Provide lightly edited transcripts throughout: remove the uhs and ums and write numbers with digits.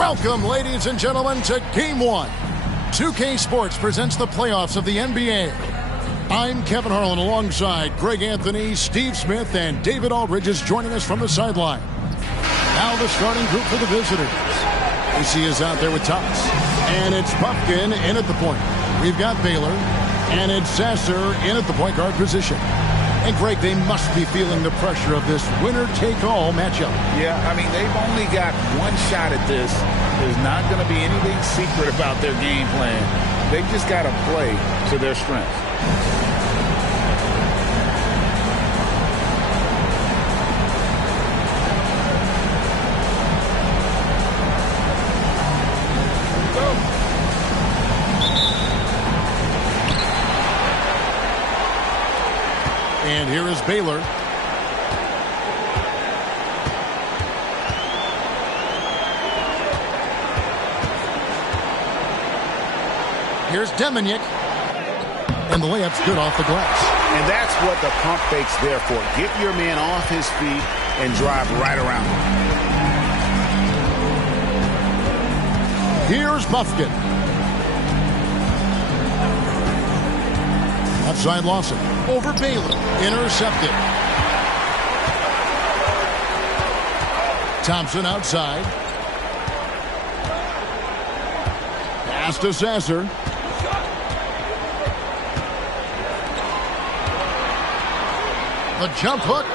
Welcome, ladies and gentlemen, to Game 1. 2K Sports presents the playoffs of the NBA. I'm Kevin Harlan alongside Greg Anthony, Steve Smith, and David Aldridge is joining us from the sideline. Now the starting group for the visitors. AC is out there with Thomas. And it's Buffkin in at the point. We've got Baylor. And it's Sasser in at the point guard position. And Greg, they must be feeling the pressure of this winner-take-all matchup. Yeah, I mean, they've only got one shot at this. There's not going to be anything secret about their game plan. They've just got to play to their strengths. And here is Baylor. Here's Deminick. And the layup's good off the glass. And that's what the pump fake's there for. Get your man off his feet and drive right around him. Here's Buffkin. Outside Lawson. Over Baylor. Intercepted. Thompson outside. Pass to Sasser. The jump hook.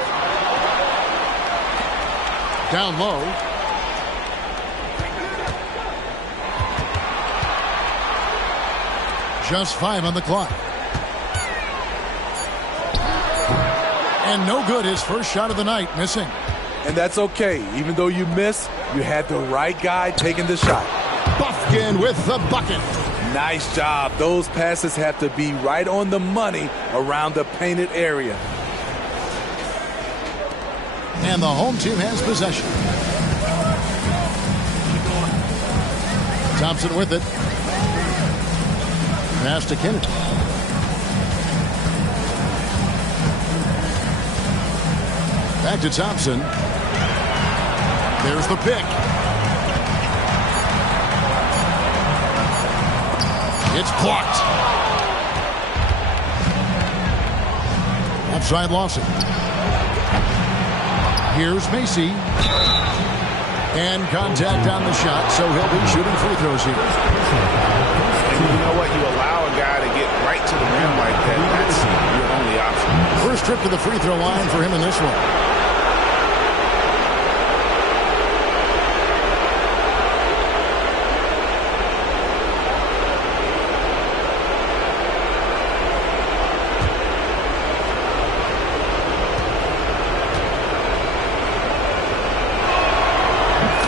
Down low. Just 5 on the clock. And no good, his first shot of the night, missing. And that's okay. Even though you miss, you had the right guy taking the shot. Buffkin with the bucket. Nice job. Those passes have to be right on the money around the painted area. And the home team has possession. Thompson with it. Pass to Kennedy. Back to Thompson. There's the pick. It's blocked. Outside Lawson. Here's Macy. And contact on the shot, so he'll be shooting free throws here. And you know what? You allow a guy to get right to the rim like that. That's your only option. First trip to the free throw line for him in this one.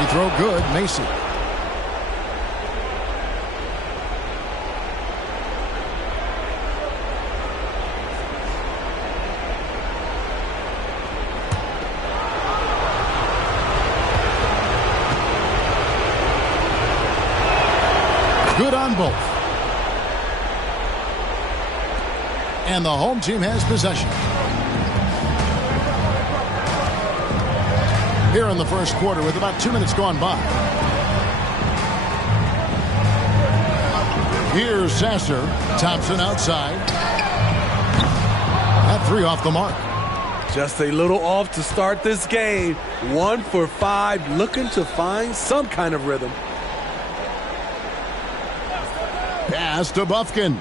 Throw good, Macy. Good on both. And the home team has possession. Here in the first quarter with about 2 minutes gone by. Here's Sasser. Thompson outside. That 3 off the mark. Just a little off to start this game. 1 for 5, looking to find some kind of rhythm. Pass to Buffkin.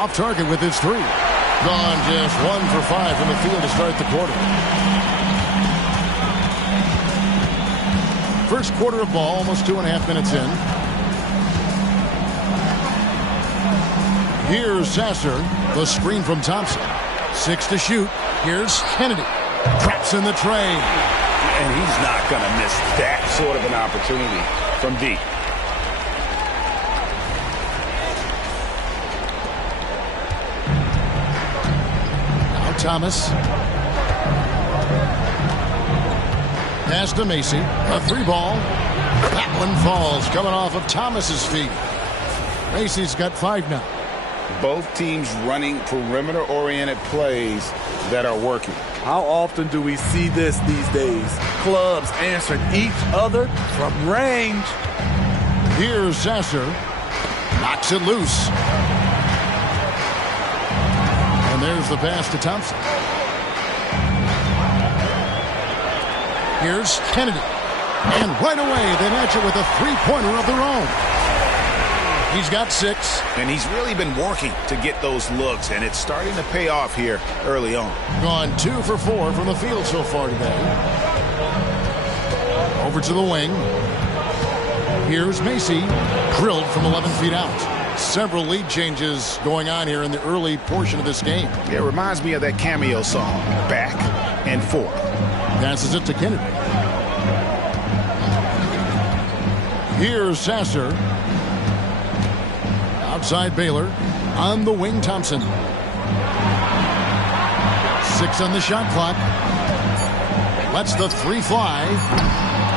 Off target with his 3. Gone just 1 for 5 from the field to start the quarter. First quarter of ball, almost 2.5 minutes in. Here's Sasser. The screen from Thompson. 6 to shoot. Here's Kennedy. Drops in the tray. And he's not going to miss that sort of an opportunity from deep. Now Thomas. Pass to Macy. A 3 ball. That one falls, coming off of Thomas's feet. Macy's got 5 now. Both teams running perimeter-oriented plays that are working. How often do we see this these days? Clubs answering each other from range. Here's Sasser. Knocks it loose. And there's the pass to Thompson. Here's Kennedy. And right away, they match it with a three-pointer of their own. He's got 6. And he's really been working to get those looks, and it's starting to pay off here early on. Gone 2 for 4 from the field so far today. Over to the wing. Here's Macy. Drilled from 11 feet out. Several lead changes going on here in the early portion of this game. It reminds me of that cameo song, Back and Forth. Passes it to Kennedy. Here's Sasser. Outside Baylor. On the wing, Thompson. 6 on the shot clock. Lets the 3 fly.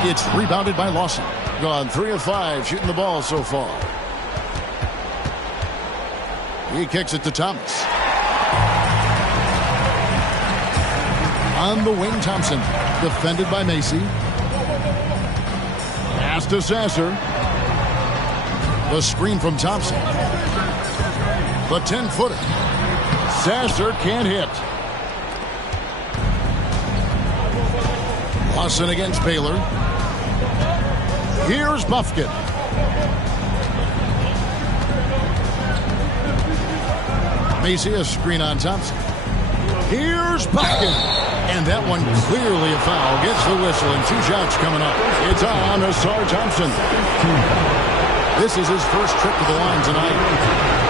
It's rebounded by Lawson. Gone 3 of 5 shooting the ball so far. He kicks it to Thomas. On the wing, Thompson. Defended by Macy. Pass to Sasser. The screen from Thompson. The 10-footer. Sasser can't hit. Lawson against Baylor. Here's Bufkin. Macy, a screen on Thompson. Here's Bufkin. And that one clearly a foul. Gets the whistle and 2 shots coming up. It's on Asar Thompson. This is his first trip to the line tonight.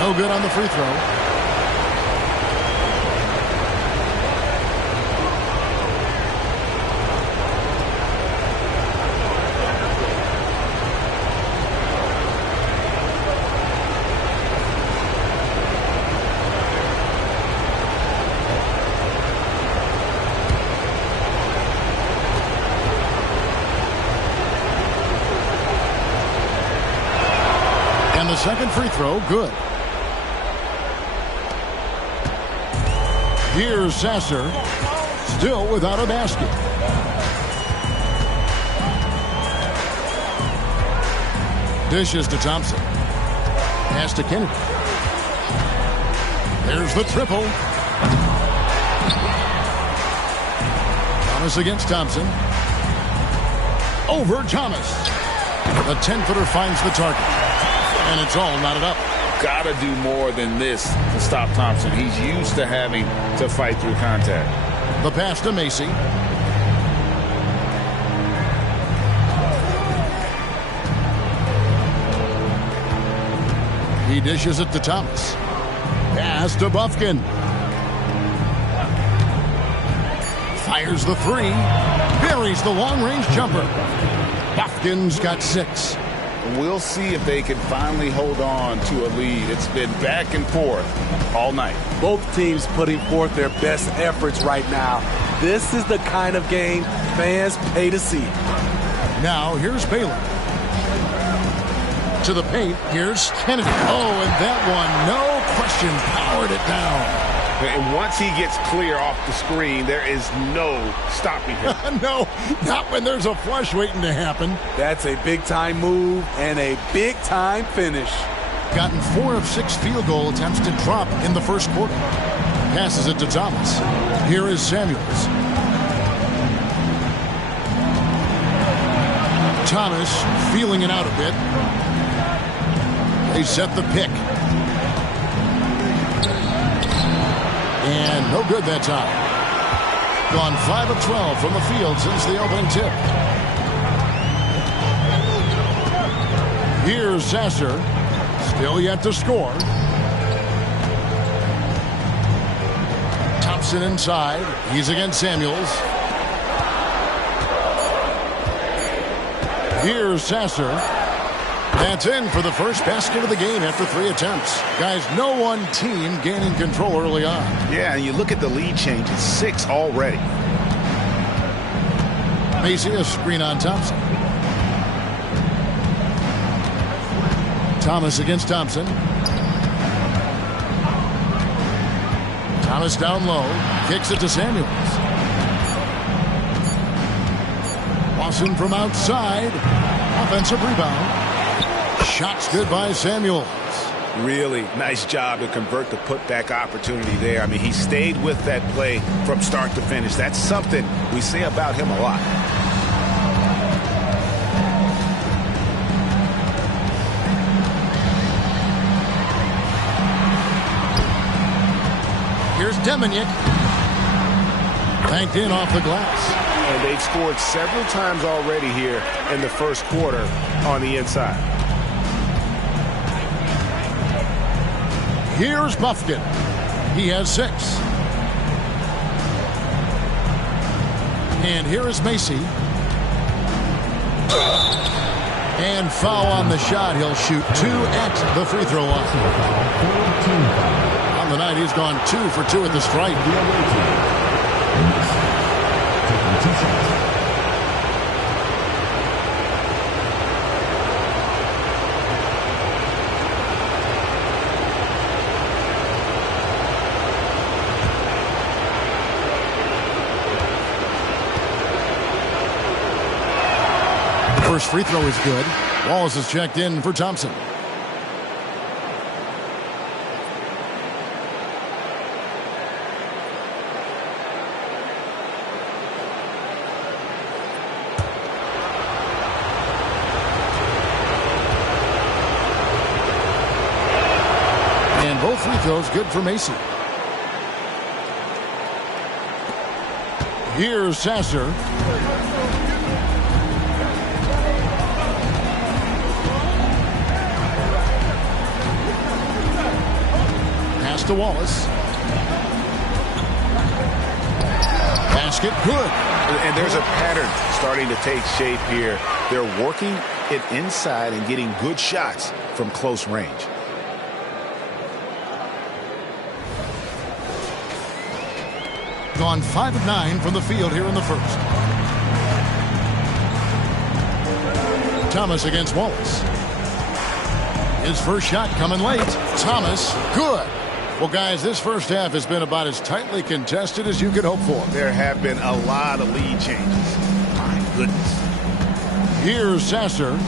No good on the free throw. And the second free throw, good. Here's Sasser, still without a basket. Dishes to Thompson. Pass to Kennedy. There's the triple. Thomas against Thompson. Over Thomas. The 10-footer finds the target. And it's all knotted up. Got to do more than this to stop Thompson. He's used to having to fight through contact. The pass to Macy. He dishes it to Thomas. Pass to Bufkin. Fires the 3. Buries the long-range jumper. Bufkin's got 6. We'll see if they can finally hold on to a lead. It's been back and forth all night. Both teams putting forth their best efforts right now. This is the kind of game fans pay to see. Now, here's Baylor. To the paint, here's Kennedy. Oh, and that one, no question, powered it down. And once he gets clear off the screen, there is no stopping him. No, not when there's a flush waiting to happen. That's a big-time move and a big-time finish. Gotten 4 of 6 field goal attempts to drop in the first quarter. Passes it to Thomas. Here is Samuels. Thomas feeling it out a bit. They set the pick. And no good that time. Gone 5 of 12 from the field since the opening tip. Here's Sasser. Still yet to score. Thompson inside. He's against Samuels. Here's Sasser. That's in for the first basket of the game after 3 attempts. Guys, no one team gaining control early on. Yeah, and you look at the lead changes, 6 already. Macy, a screen on Thompson. Thomas against Thompson. Thomas down low. Kicks it to Samuels. Lawson from outside. Offensive rebound. Shots good by Samuels. Really nice job to convert the putback opportunity there. I mean, he stayed with that play from start to finish. That's something we say about him a lot. Here's Deminick. Banked in off the glass. And they've scored several times already here in the first quarter on the inside. Here's Buffkin. He has 6. And here is Macy. And foul on the shot. He'll shoot 2 at the free throw line. On the night, he's gone 2 for 2 at the stripe. First free throw is good. Wallace is checked in for Thompson. And both free throws good for Macy. Here's Sasser. To Wallace. Basket good. And there's a pattern starting to take shape here. They're working it inside and getting good shots from close range. Gone 5 of 9 from the field here in the first. Thomas against Wallace. His first shot coming late. Thomas, good. Well, guys, this first half has been about as tightly contested as you could hope for. There have been a lot of lead changes. My goodness. Here's Sasser.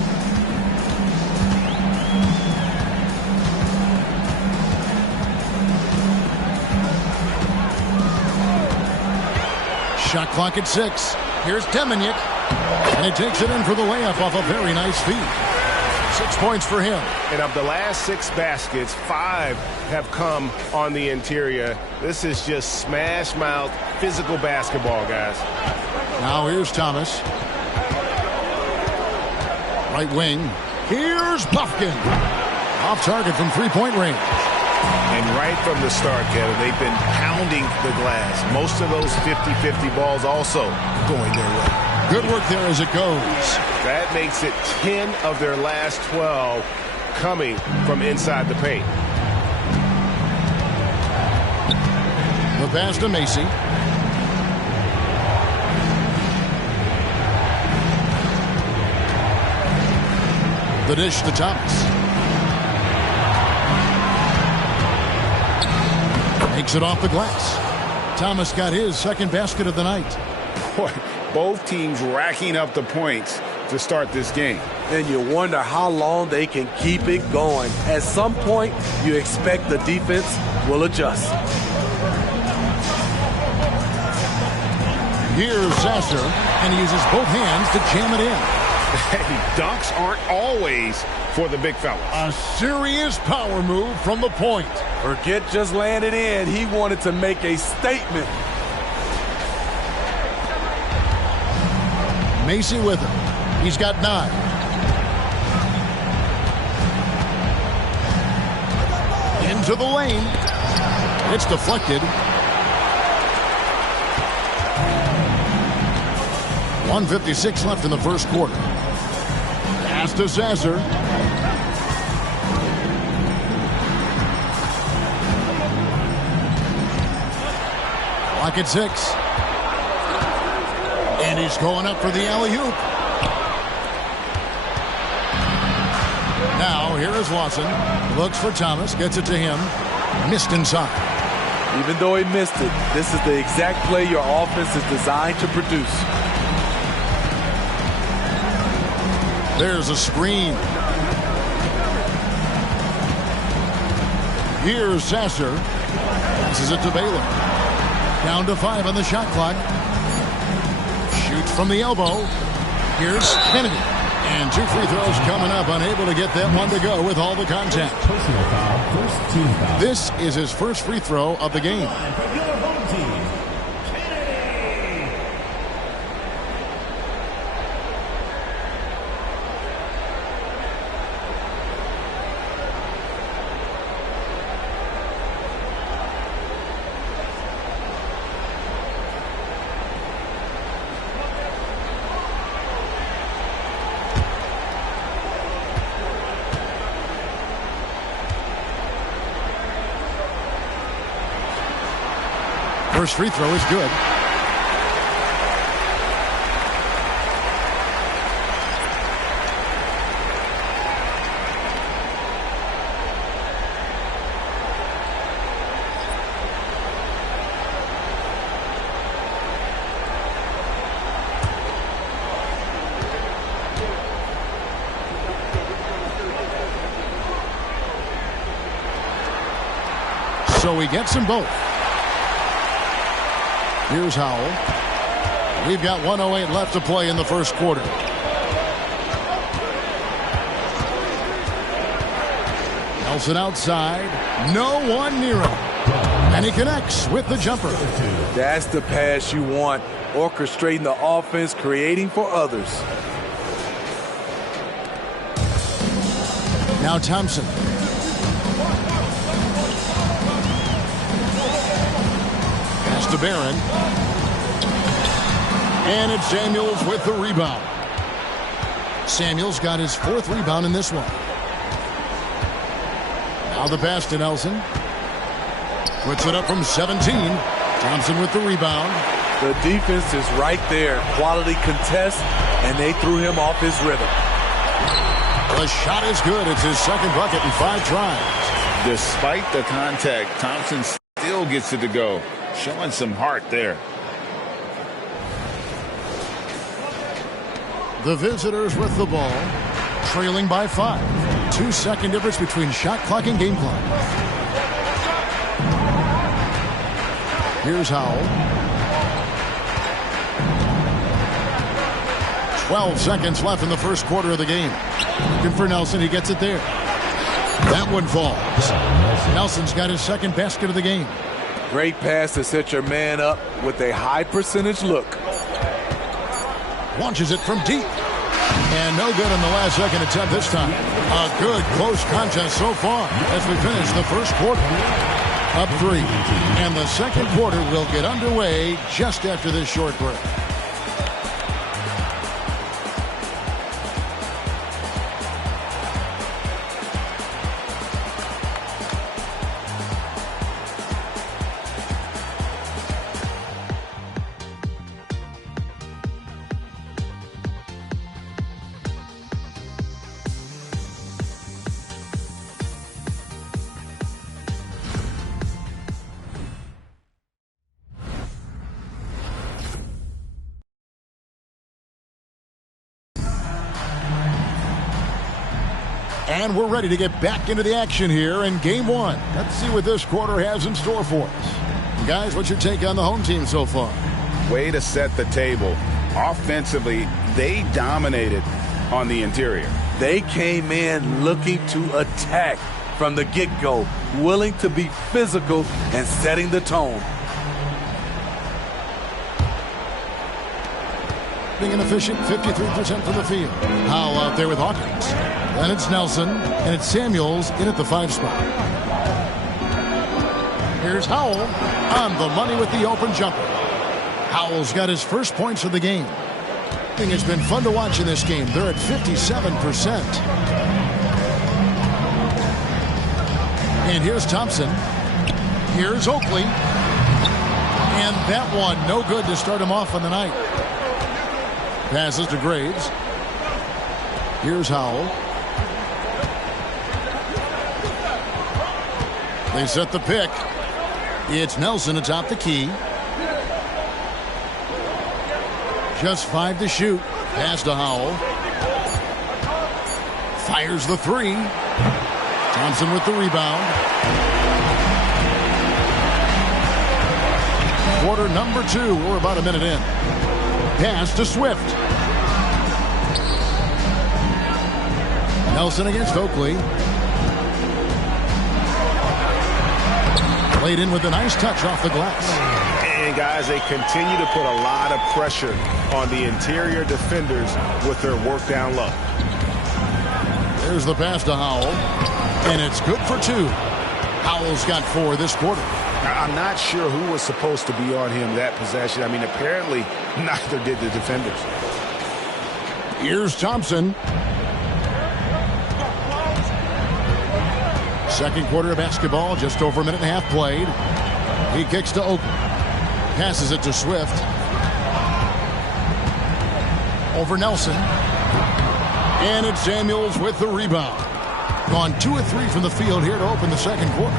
Shot clock at 6. Here's Deminick. And he takes it in for the layup off a very nice feed. 6 points for him. And of the last 6 baskets, 5 have come on the interior. This is just smash mouth physical basketball, guys. Now here's Thomas. Right wing. Here's Buffkin. Off target from 3-point range. And right from the start, Kevin, they've been pounding the glass. Most of those 50-50 balls also going their way. Good work there as it goes. That makes it 10 of their last 12 coming from inside the paint. The pass to Macy. The dish to Thomas. Makes it off the glass. Thomas got his second basket of the night. Boy, both teams racking up the points to start this game. And you wonder how long they can keep it going. At some point, you expect the defense will adjust. Here's Sasser, and he uses both hands to jam it in. Hey, dunks aren't always for the big fella. A serious power move from the point. Forget just laying it in. He wanted to make a statement. Macy with him. He's got 9. Into the lane. It's deflected. 1:56 left in the first quarter. Pass to Sasser. Clock at 6. And he's going up for the alley-oop. Now, here is Lawson. Looks for Thomas. Gets it to him. Missed inside. Even though he missed it, this is the exact play your offense is designed to produce. There's a screen. Here's Sasser. Passes it to Baylor. Down to 5 on the shot clock. Shoots from the elbow. Here's Kennedy. And 2 free throws coming up. Unable to get that one to go with all the contact. Personal foul, first team foul. This is his first free throw of the game. For your home team, Kennedy. First free throw is good. So he gets them both. Here's Howell. We've got 1:08 left to play in the first quarter. Nelson outside. No one near him. And he connects with the jumper. That's the pass you want. Orchestrating the offense, creating for others. Now Thompson. To Barron. And it's Samuels with the rebound. Samuels got his 4th rebound in this one. Now the pass to Nelson. Puts it up from 17. Thompson with the rebound. The defense is right there. Quality contest, and they threw him off his rhythm. The shot is good. It's his 2nd bucket in 5 tries. Despite the contact, Thompson still gets it to go. Showing some heart there. The visitors with the ball, trailing by 5. 2-second difference between shot clock and game clock. Here's Howell. 12 seconds left in the first quarter of the game. Looking for Nelson. He gets it there. That one falls. Nelson's got his 2nd basket of the game. Great pass to set your man up with a high percentage look. Launches it from deep. And no good on the last second attempt this time. A good close contest so far as we finish the first quarter. Up 3. And the second quarter will get underway just after this short break. And we're ready to get back into the action here in game 1. Let's see what this quarter has in store for us. Guys, what's your take on the home team so far? Way to set the table. Offensively, they dominated on the interior. They came in looking to attack from the get-go, willing to be physical and setting the tone. Being an efficient 53% from the field. Howell out there with Hawkins. Then it's Nelson, and it's Samuels in at the 5 spot. Here's Howell on the money with the open jumper. Howell's got his first points of the game. It's been fun to watch in this game. They're at 57%. And here's Thompson. Here's Oakley. And that one, no good to start him off on the night. Passes to Graves. Here's Howell. They set the pick. It's Nelson atop the key. Just 5 to shoot. Pass to Howell. Fires the 3. Thompson with the rebound. Quarter number 2. We're about a minute in. Pass to Swift. Nelson against Oakley. Played in with a nice touch off the glass. And guys, they continue to put a lot of pressure on the interior defenders with their work down low. There's the pass to Howell. And it's good for 2. Howell's got 4 this quarter. I'm not sure who was supposed to be on him that possession. I mean, apparently neither did the defenders. Here's Thompson. Second quarter of basketball, just over a minute and a half played. He kicks to Oakley. Passes it to Swift. Over Nelson. And it's Samuels with the rebound. Gone 2 of 3 from the field here to open the second quarter.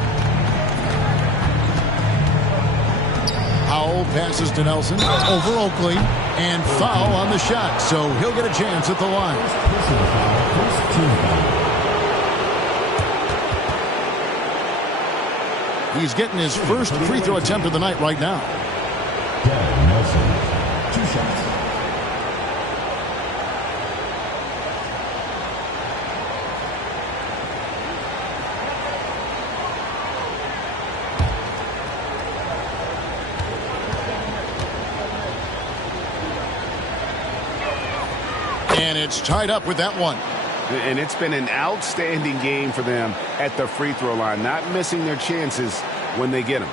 Howell passes to Nelson. Over Oakley. And foul on the shot. So he'll get a chance at the line. He's getting his first free throw attempt of the night right now. Nelson, 2 shots. And it's tied up with that one. And it's been an outstanding game for them at the free throw line, not missing their chances when they get them.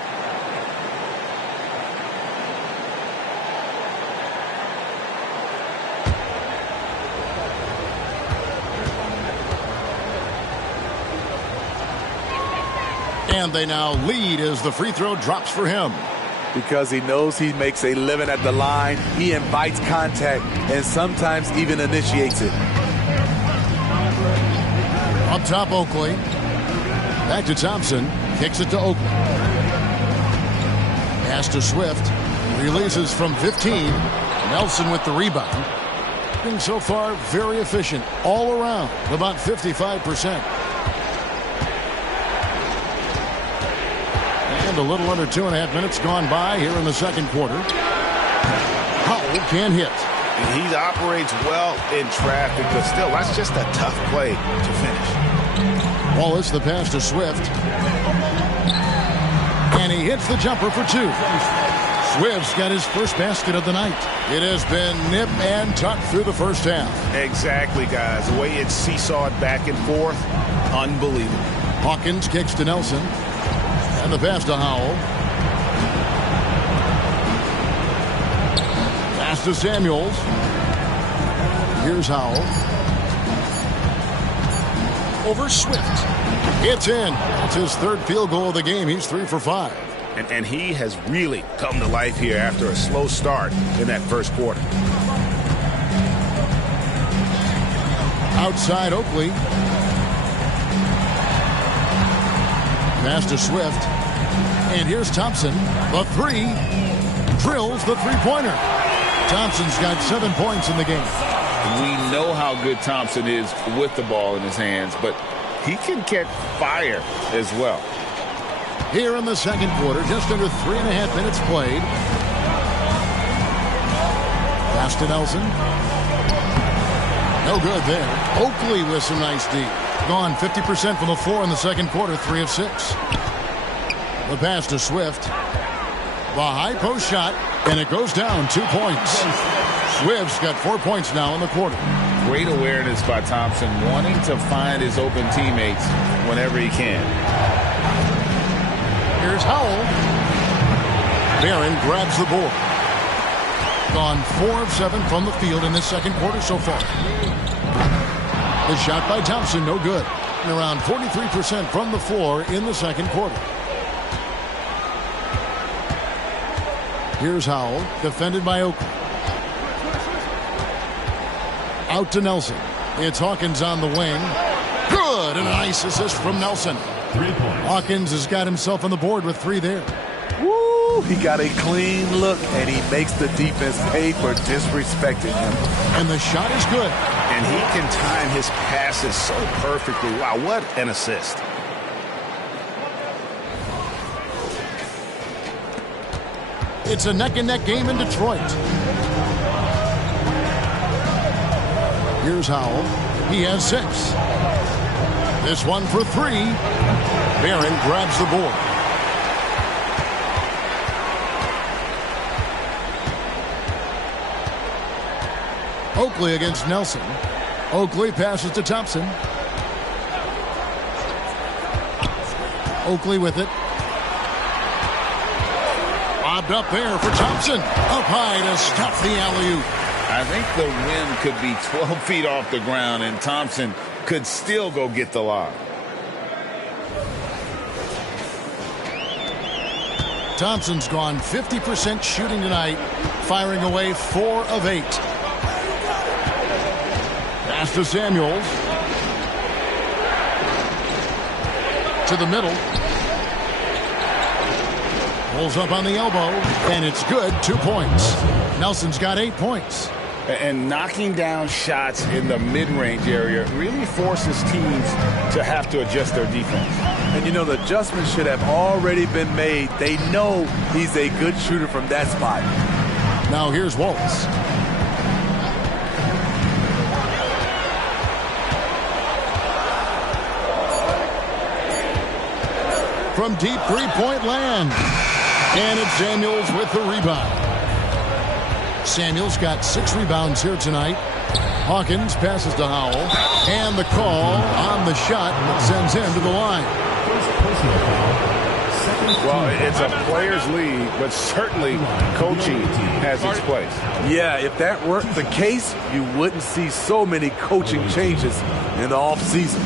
And they now lead as the free throw drops for him. Because he knows he makes a living at the line, he invites contact and sometimes even initiates it. Up top, Oakley. Back to Thompson. Kicks it to Oakley. Pass to Swift. Releases from 15. Nelson with the rebound. Been so far very efficient all around. About 55%. And a little under 2.5 minutes gone by here in the second quarter. Howell can't hit. And he operates well in traffic, but still, that's just a tough play to finish. Wallace, the pass to Swift. And he hits the jumper for 2. Swift's got his first basket of the night. It has been nip and tuck through the first half. Exactly, guys. The way it's seesawed back and forth, unbelievable. Hawkins kicks to Nelson. And the pass to Howell. Pass to Samuels. Here's Howell. Over Swift. It's in. It's his third field goal of the game. He's 3 for 5. And he has really come to life here after a slow start in that first quarter. Outside Oakley. Pass to Swift. And here's Thompson. The 3. Drills the three-pointer. Thompson's got 7 points in the game. We know how good Thompson is with the ball in his hands, but he can catch fire as well. Here in the second quarter, just under 3.5 minutes played. Pass to Nelson. No good there. Oakley with some nice D. Gone 50% from the floor in the second quarter, 3 of 6. The pass to Swift. The high post shot, and it goes down 2 points. Swift's got 4 points now in the quarter. Great awareness by Thompson, wanting to find his open teammates whenever he can. Here's Howell. Barron grabs the board. Gone 4 of 7 from the field in this second quarter so far. The shot by Thompson, no good. And around 43% from the floor in the second quarter. Here's Howell, defended by Oakley. Out to Nelson. It's Hawkins on the wing. Good, and a nice assist from Nelson. 3 points. Hawkins has got himself on the board with 3 there. Woo! He got a clean look, and he makes the defense pay for disrespecting him. And the shot is good. And he can time his passes so perfectly. Wow, what an assist. It's a neck-and-neck game in Detroit. Here's Howell. He has 6. This one for 3. Barron grabs the board. Oakley against Nelson. Oakley passes to Thompson. Oakley with it. Lobbed up there for Thompson. Up high to stop the alley-oop. I think the rim could be 12 feet off the ground, and Thompson could still go get the lob. Thompson's gone 50% shooting tonight, firing away 4 of 8. Pass to Samuels. To the middle. Pulls up on the elbow, and it's good. 2 points. Nelson's got 8 points. And knocking down shots in the mid-range area really forces teams to have to adjust their defense. And you know, the adjustments should have already been made. They know he's a good shooter from that spot. Now here's Waltz. From deep three-point land. And it's Samuels with the rebound. Samuels got 6 rebounds here tonight. Hawkins passes to Howell. And the call on the shot sends him to the line. Well, it's a player's league, but certainly coaching has its place. Yeah, if that weren't the case, you wouldn't see so many coaching changes in the offseason.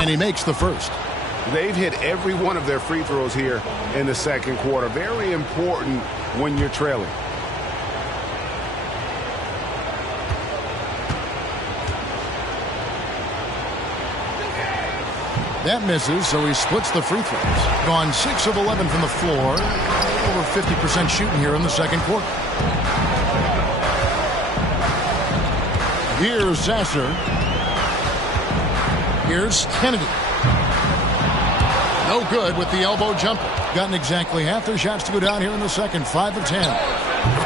And he makes the first. They've hit every one of their free throws here in the second quarter. Very important when you're trailing. That misses, so he splits the free throws. Gone 6 of 11 from the floor. Over 50% shooting here in the second quarter. Here's Sasser. Here's Kennedy. No good with the elbow jumper. Gotten exactly half their shots to go down here in the second. 5 of 10.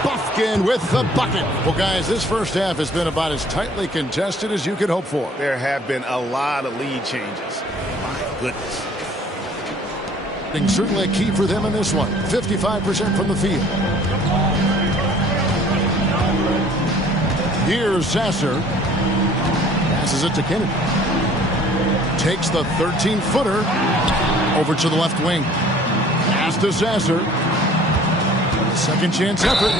Buffkin with the bucket. Well, guys, this first half has been about as tightly contested as you could hope for. There have been a lot of lead changes. My goodness. Certainly a key for them in this one. 55% from the field. Here's Sasser. Passes it to Kennedy. Takes the 13-footer over to the left wing. Pass to Sasser. Second chance effort.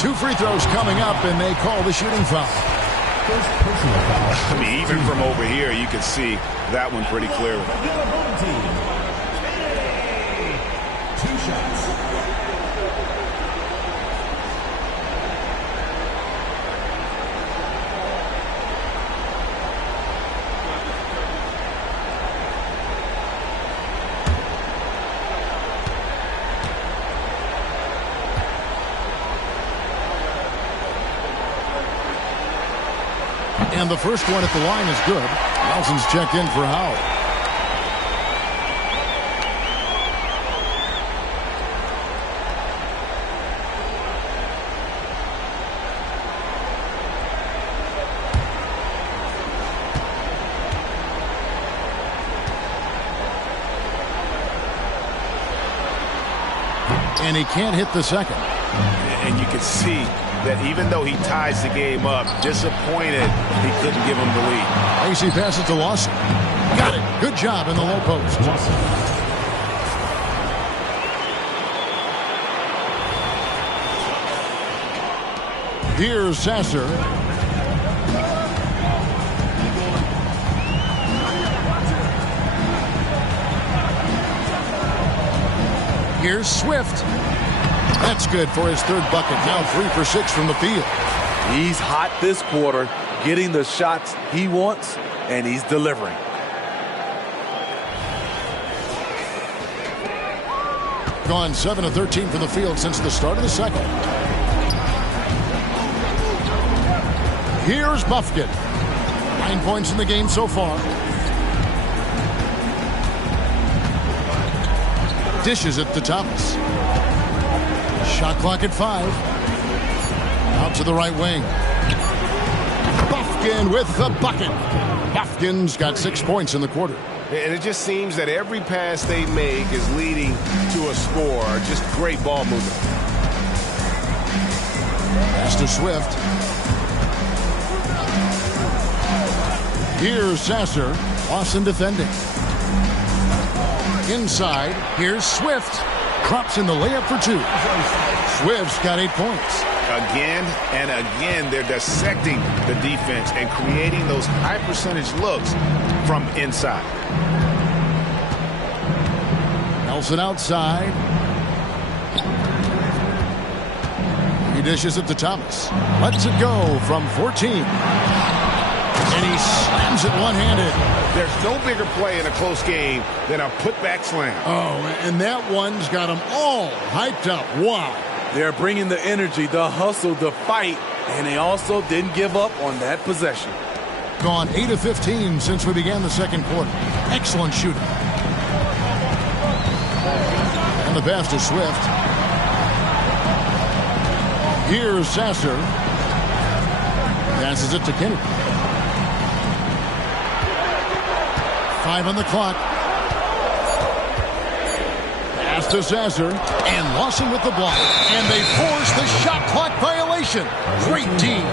2 free throws coming up, and they call the shooting foul. I mean, even from over here, you can see that one pretty clearly. 2 shots. And the first one at the line is good. Nelson's checked in for Howard. And he can't hit the second. And you can see that even though he ties the game up, disappointed he couldn't give him the lead. AC passes to Lawson. Got it. Good job in the low post. Here's Sasser. Here's Swift. That's good for his third bucket. Now 3 for 6 from the field. He's hot this quarter, getting the shots he wants, and he's delivering. Gone 7 of 13 from the field since the start of the second. Here's Buffkin. 9 points in the game so far. Dishes it to Thomas. Shot clock at 5. Out to the right wing. Buffkin with the bucket. Buffkin's got 6 points in the quarter. And it just seems that every pass they make is leading to a score. Just great ball movement. Pass to Swift. Here's Sasser. Lawson defending. Inside. Here's Swift. Drops in the layup for 2. Swift's got 8 points. Again and again, they're dissecting the defense and creating those high percentage looks from inside. Nelson outside. He dishes it to Thomas. Lets it go from 14. And he slams it one-handed. There's no bigger play in a close game than a putback slam. Oh, and that one's got them all hyped up. Wow. They're bringing the energy, the hustle, the fight, and they also didn't give up on that possession. Gone 8 of 15 since we began the second quarter. Excellent shooting. And the pass to Swift. Here's Sasser. Passes it to Kennedy. 5 on the clock. Pass to Sasser. And Lawson with the block. And they force the shot clock violation. Great team.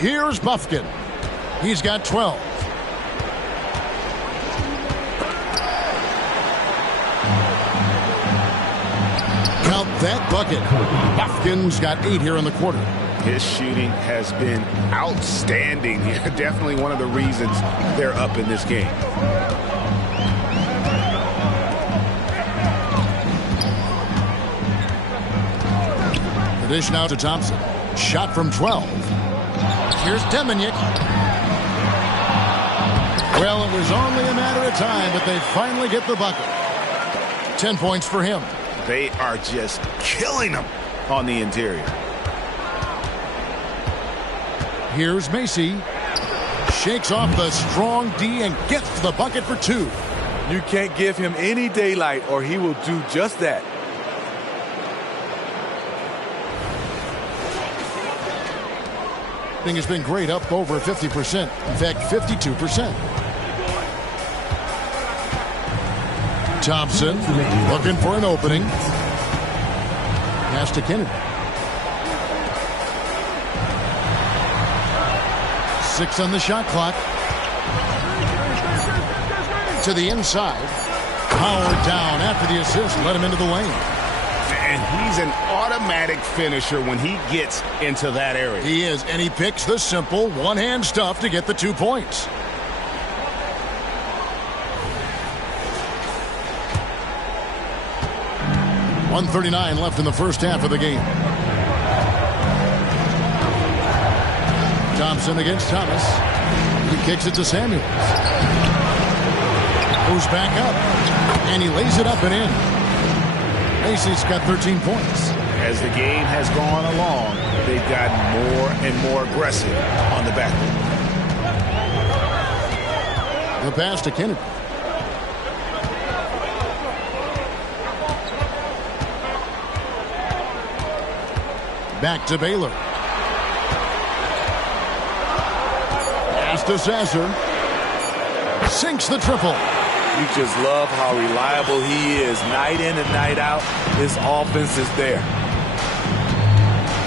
Here's Buffkin. He's got 12. Count that bucket. Buffkin's got 8 here in the quarter. His shooting has been outstanding. Definitely one of the reasons they're up in this game. The dish now to Thompson. Shot from 12. Here's Deminick. Well, it was only a matter of time, but they finally get the bucket. 10 points for him. They are just killing them on the interior. Here's Macy. Shakes off the strong D and gets to the bucket for 2. You can't give him any daylight or he will do just that. Thing has been great, up over 50%. In fact, 52%. Thompson looking for an opening. Pass to Kennedy. 6 on the shot clock. To the inside. Powered down after the assist. Let him into the lane. And he's an automatic finisher when he gets into that area. He is, and he picks the simple one-hand stuff to get the 2 points. .139 left in the first half of the game. Thompson against Thomas. He kicks it to Samuels. Goes back up, and he lays it up and in. Macy's got 13 points. As the game has gone along, they've gotten more and more aggressive on the backcourt. The pass to Kennedy. Back to Baylor. Pass to Sasser. Sinks the triple. You just love how reliable he is night in and night out. His offense is there.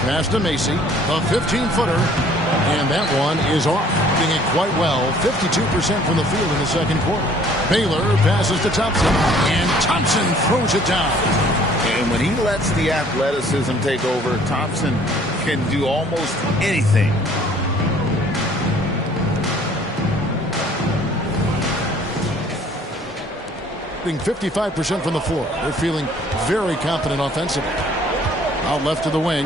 Pass to Macy, a 15-footer, and that one is off. Doing it quite well, 52% from the field in the second quarter. Baylor passes to Thompson, and Thompson throws it down. And when he lets the athleticism take over, Thompson can do almost anything. Being 55% from the floor. They're feeling very confident offensively. Out left to the wing.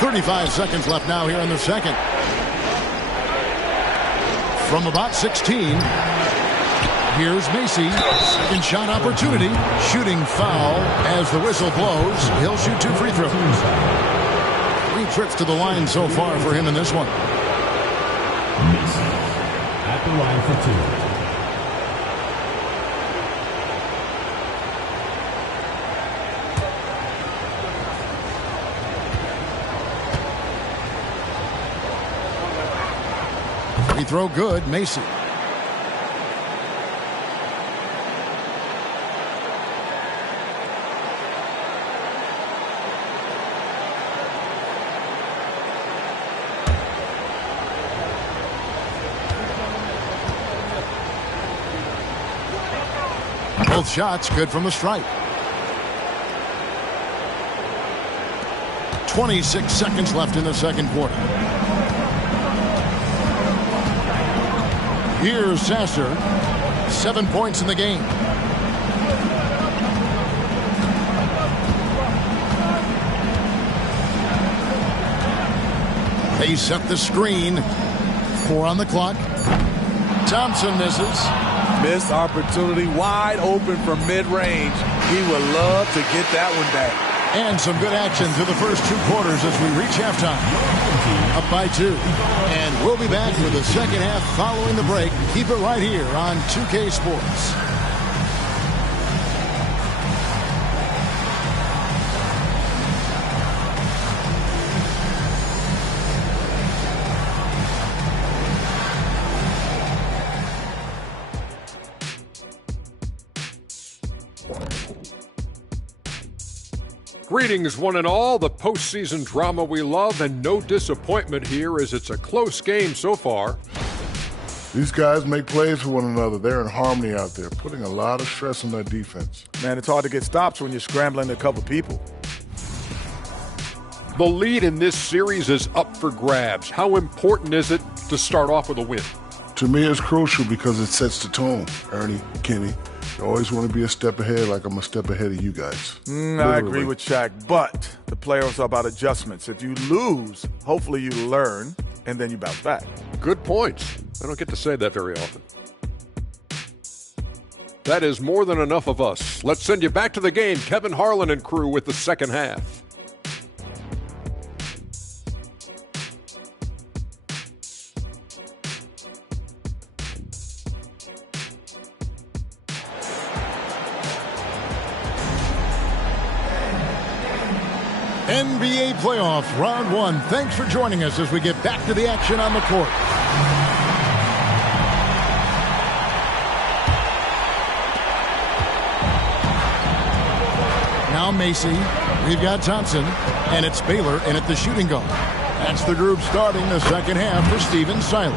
35 seconds left now here in the second. From about 16, here's Macy. Second shot opportunity. Shooting foul as the whistle blows. He'll shoot 2 free throws. 3 trips to the line so far for him in this one. Macy at the line for 2. Free throw good, Macy. Both shots good from the stripe. 26 seconds left in the second quarter. Here's Sasser. 7 points in the game. They set the screen. 4 on the clock. Thompson misses. Missed opportunity, wide open from mid-range. He would love to get that one back. And some good action through the first 2 quarters as we reach halftime. Up by 2. And we'll be back with the second half following the break. Keep it right here on 2K Sports. Greetings, one and all. The postseason drama we love, and no disappointment here as it's a close game so far. These guys make plays for one another. They're in harmony out there, putting a lot of stress on their defense. Man, it's hard to get stops when you're scrambling to cover people. The lead in this series is up for grabs. How important is it to start off with a win? To me, it's crucial because it sets the tone. Ernie, Kenny, You always want to be a step ahead, like I'm a step ahead of you guys. I agree with Shaq, but the playoffs are about adjustments. If you lose, hopefully you learn, and then you bounce back. Good points. I don't get to say that very often. That is more than enough of us. Let's send you back to the game. Kevin Harlan and crew with the second half. NBA playoffs, round one. Thanks for joining us as we get back to the action on the court. Now Macy, we've got Thompson, and it's Baylor in at the shooting guard. That's the group starting the second half for Stephen Silas.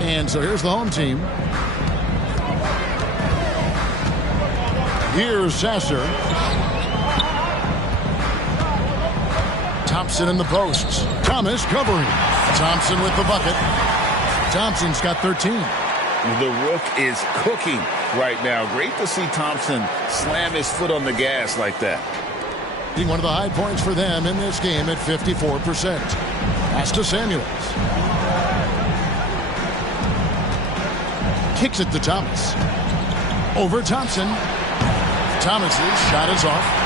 And so here's the home team. Here's Sasser. Thompson in the posts. Thomas covering. Thompson with the bucket. Thompson's got 13. The Rook is cooking right now. Great to see Thompson slam his foot on the gas like that. Being one of the high points for them in this game at 54%. Pass to Samuels. Kicks it to Thomas. Over Thompson. Thomas's shot is off.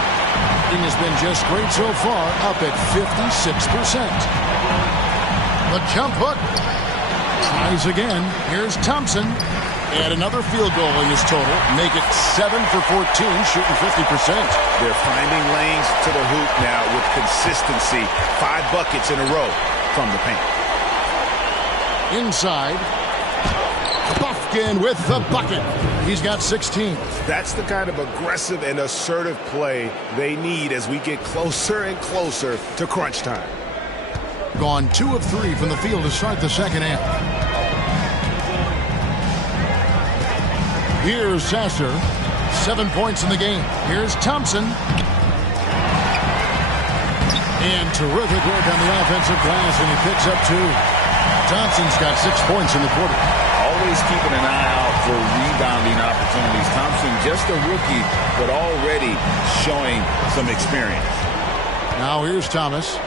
He has been just great so far, up at 56%. The jump hook. Tries again. Here's Thompson. And another field goal in his total. Make it 7 for 14, shooting 50%. They're finding lanes to the hoop now with consistency. 5 buckets in a row from the paint. Inside. Buffkin with the bucket. He's got 16. That's the kind of aggressive and assertive play they need as we get closer and closer to crunch time. Gone 2 of 3 from the field to start the second half. Here's Sasser. 7 points in the game. Here's Thompson. And terrific work on the offensive glass, and he picks up 2. Thompson's got 6 points in the quarter. Always keeping an eye out for rebounding opportunities. Thompson, just a rookie, but already showing some experience. Now here's Thomas.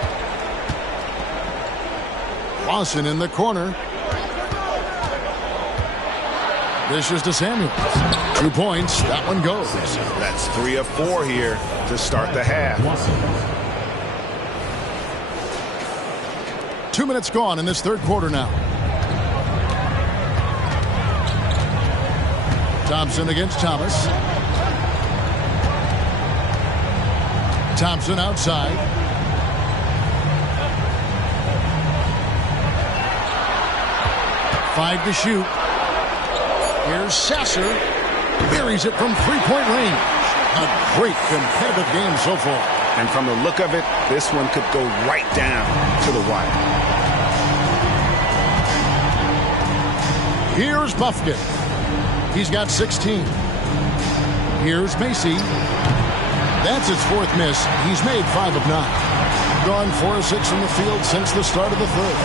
Lawson in the corner. This is to Samuels. 2 points. That one goes. That's 3 of 4 here to start the half. 2 minutes gone in this third quarter now. Thompson against Thomas. Thompson outside. Five to shoot. Here's Sasser. Buries it from three-point range. A great competitive game so far. And from the look of it, this one could go right down to the wire. Here's Buffkin. He's got 16. Here's Macy. That's his 4th miss. He's made 5 of 9. Gone 4 of 6 from the field since the start of the third.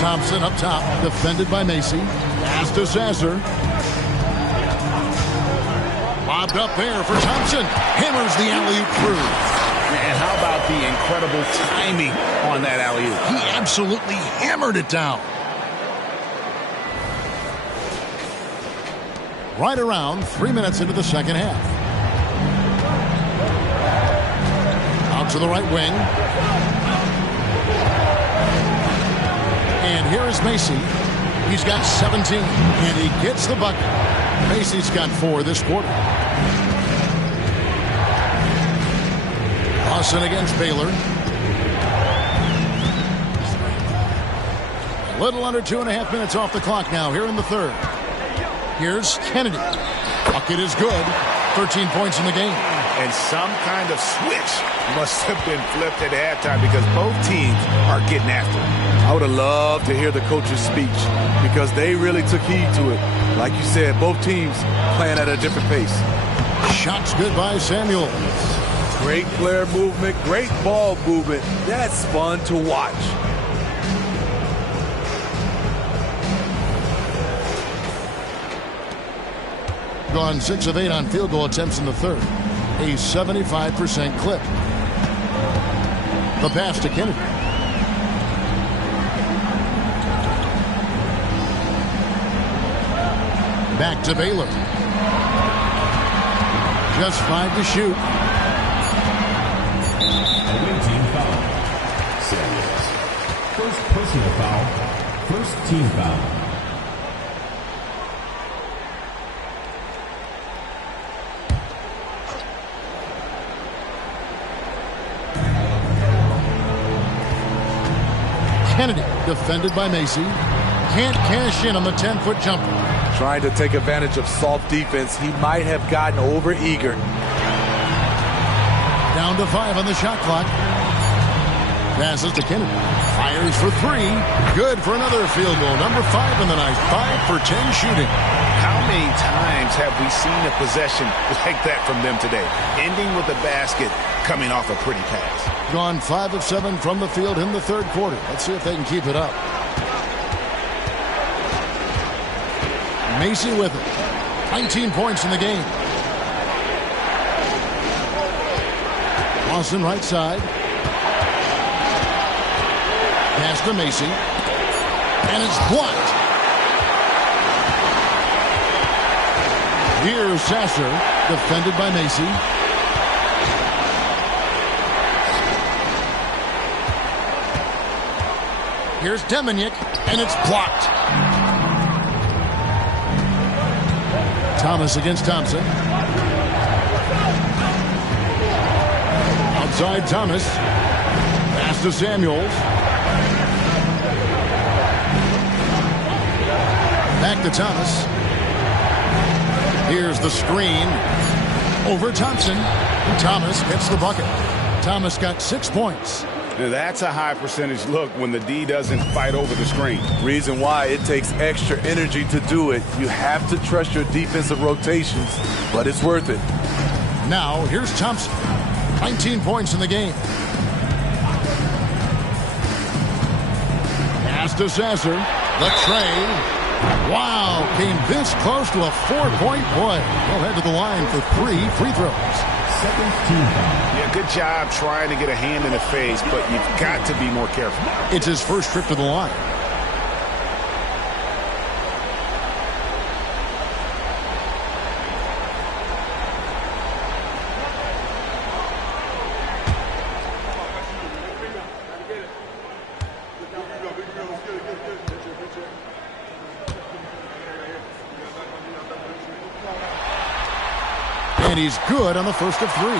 Thompson up top, defended by Macy. Pass to Sasser. Lobbed up there for Thompson. Hammers the alley-oop through. And how about the incredible timing on that alley-oop? He absolutely hammered it down. Right around 3 minutes into the second half. Out to the right wing. And here is Macy. He's got 17, and he gets the bucket. Macy's got 4 this quarter. Lawson against Baylor. A little under 2.5 minutes off the clock now here in the third. Here's Kennedy. Bucket is good. 13 points in the game. And some kind of switch must have been flipped at halftime because both teams are getting after it. I would have loved to hear the coach's speech because they really took heed to it. Like you said, both teams playing at a different pace. Shots good by Samuel. Great player movement, great ball movement. That's fun to watch. Gone 6 of 8 on field goal attempts in the third. A 75% clip. The pass to Kennedy. Back to Baylor. Just 5 to shoot. Away team foul. 6. First personal foul. First team foul. Kennedy, defended by Macy. Can't cash in on the 10-foot jumper. Trying to take advantage of soft defense. He might have gotten over-eager. Down to 5 on the shot clock. Passes to Kennedy. Fires for 3. Good for another field goal. Number 5 in the night. 5 for 10 shooting. How many times have we seen a possession like that from them today? Ending with a basket, coming off a pretty pass. Gone 5 of 7 from the field in the third quarter. Let's see if they can keep it up. Macy with it. 19 points in the game. Lawson right side. Pass to Macy. And it's blocked. Here's Sasser, defended by Macy. Here's Deminick, and it's blocked. Thomas against Thompson. Outside Thomas. Pass to Samuels. Back to Thomas. Here's the screen. Over Thompson. Thomas gets the bucket. Thomas got 6 points. Now that's a high percentage look when the D doesn't fight over the screen. Reason why it takes extra energy to do it. You have to trust your defensive rotations, but it's worth it. Now, here's Thompson. 19 points in the game. Pass to Sasser. The tray. Wow, came this close to a 4-point play. He'll head to the line for 3 free throws. Second team foul. Yeah, good job trying to get a hand in the face, but you've got to be more careful. It's his first trip to the line. And he's good on the first of 3.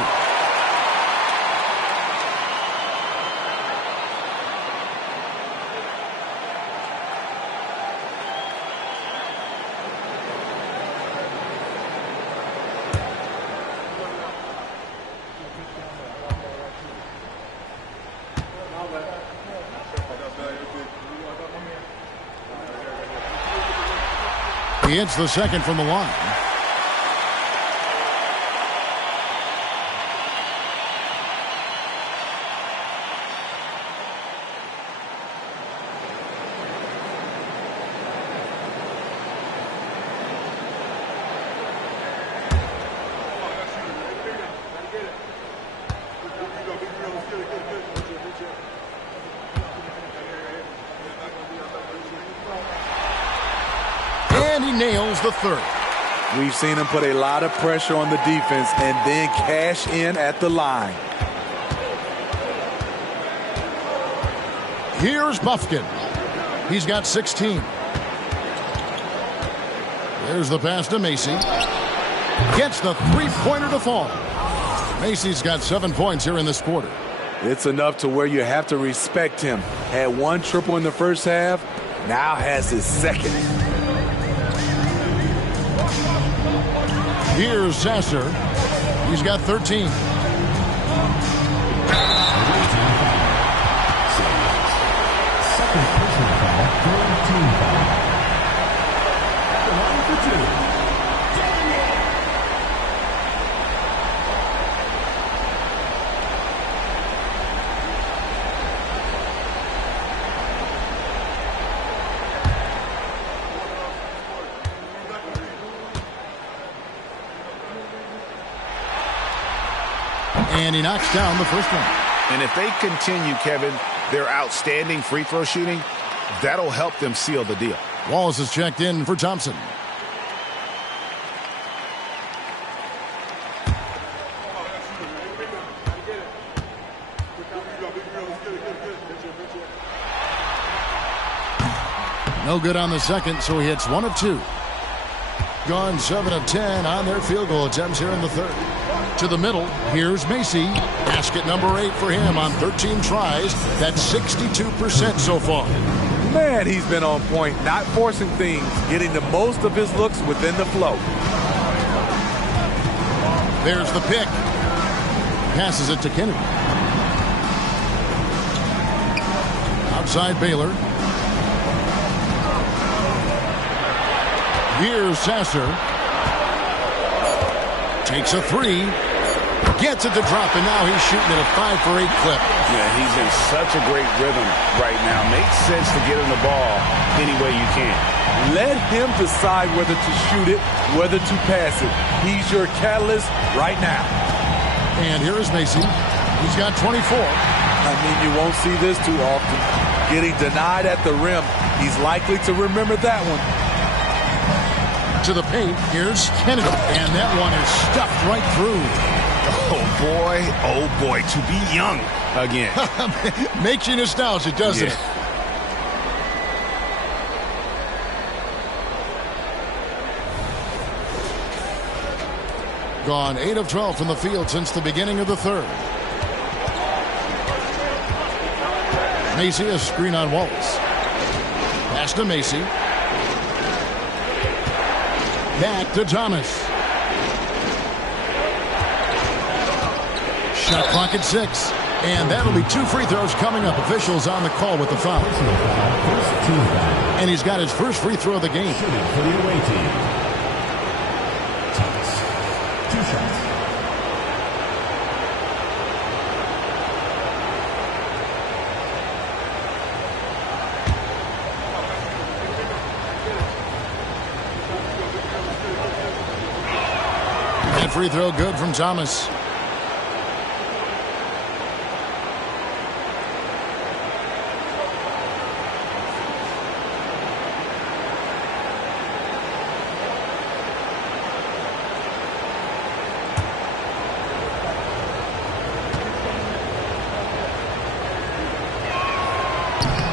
He hits the second from the line. And he nails the third. We've seen him put a lot of pressure on the defense and then cash in at the line. Here's Buffkin. He's got 16. There's the pass to Macy. Gets the three-pointer to fall. Macy's got 7 points here in this quarter. It's enough to where you have to respect him. Had 1 triple in the first half, now has his second. Here's Sasser. He's got 13. Second personal foul, third team foul. The line for 2. And he knocks down the first one. And if they continue, Kevin, their outstanding free throw shooting, that'll help them seal the deal. Wallace is checked in for Thompson. No good on the second, so he hits 1 of 2. Gone 7 of 10 on their field goal attempts here in the third. To the middle, here's Macy. Basket number 8 for him on 13 tries. That's 62% so far. Man, he's been on point, not forcing things, getting the most of his looks within the flow. There's the pick. Passes it to Kennedy. Outside Baylor. Here's Sasser. Takes a 3. Gets it to drop, and now he's shooting at a 5 for 8 clip. Yeah, he's in such a great rhythm right now. Makes sense to get him the ball any way you can. Let him decide whether to shoot it, whether to pass it. He's your catalyst right now. And here is Macy. He's got 24. I mean, you won't see this too often. Getting denied at the rim. He's likely to remember that one. To the paint, here's Kennedy. And that one is stuffed right through. Oh boy, to be young again. Makes you nostalgic, doesn't it? Gone 8 of 12 from the field since the beginning of the third. Macy, a screen on Wallace. Pass to Macy. Back to Thomas. Shot clock at 6. And that'll be 2 free throws coming up. Officials on the call with the foul. And he's got his first free throw of the game. For the away team. Thomas. 2 shots. That free throw good from Thomas.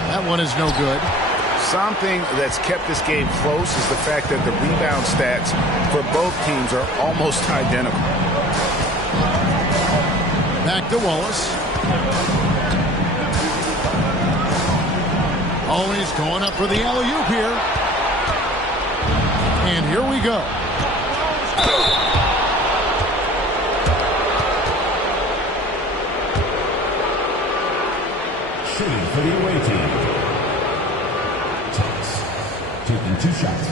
That one is no good. Something that's kept this game close is the fact that the rebound stats for both teams are almost identical. Back to Wallace. Always going up for the alley-oop here. And here we go. Shooting for the away team. Thomas. Taking 2 shots.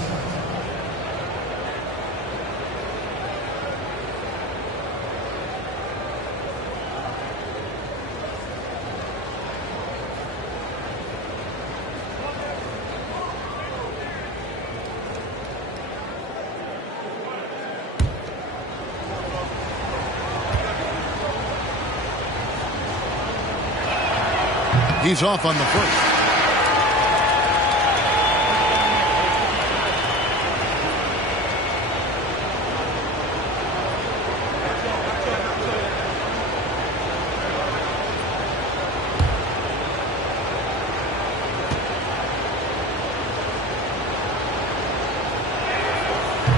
He's off on the first.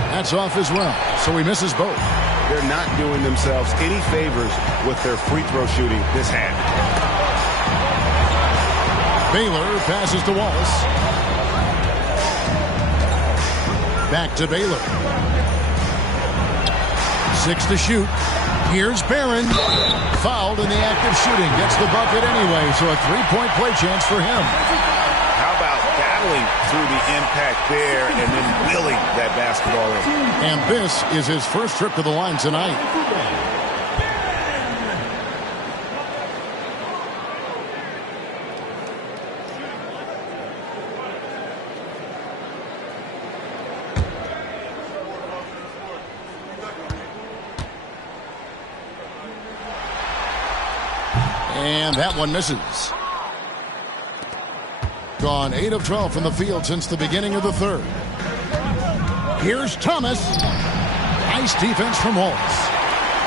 That's off as well, so he misses both. They're not doing themselves any favors with their free throw shooting this half. Baylor passes to Wallace. Back to Baylor. 6 to shoot. Here's Barron. Fouled in the act of shooting. Gets the bucket anyway, so a 3-point play chance for him. How about battling through the impact there and then willing that basketball in? And this is his first trip to the line tonight. And that one misses. Gone 8 of 12 from the field since the beginning of the third. Here's Thomas. Nice defense from Wallace.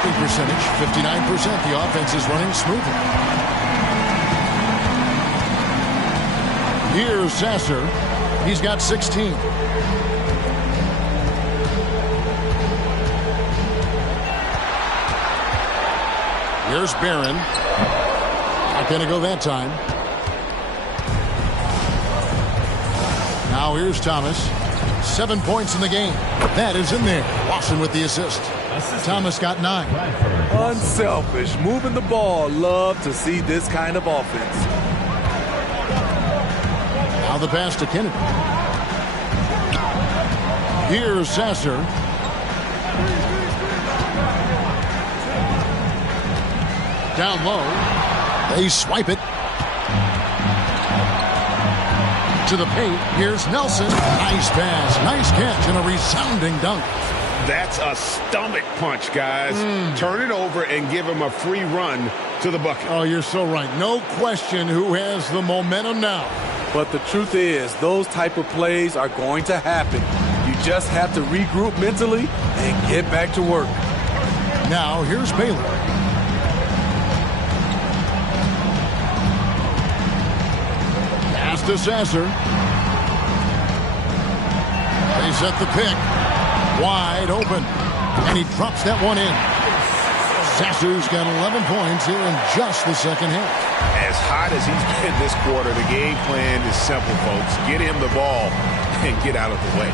Big percentage, 59%. The offense is running smoothly. Here's Sasser. He's got 16. Here's Barron. Not going to go that time. Now here's Thomas. 7 points in the game. That is in there. Lawson with the assist. Thomas got 9. Unselfish. Moving the ball. Love to see this kind of offense. Now the pass to Kennedy. Here's Sasser. Down low. They swipe it. To the paint. Here's Nelson. Nice pass. Nice catch and a resounding dunk. That's a stomach punch, guys. Turn it over and give him a free run to the bucket. Oh, you're so right. No question who has the momentum now. But the truth is, those type of plays are going to happen. You just have to regroup mentally and get back to work. Now, here's Baylor. Pass to Sasser. They set the pick. Wide open. And he drops that one in. Sasser's got 11 points here in just the second half. As hot as he's been this quarter, the game plan is simple, folks. Get him the ball and get out of the way.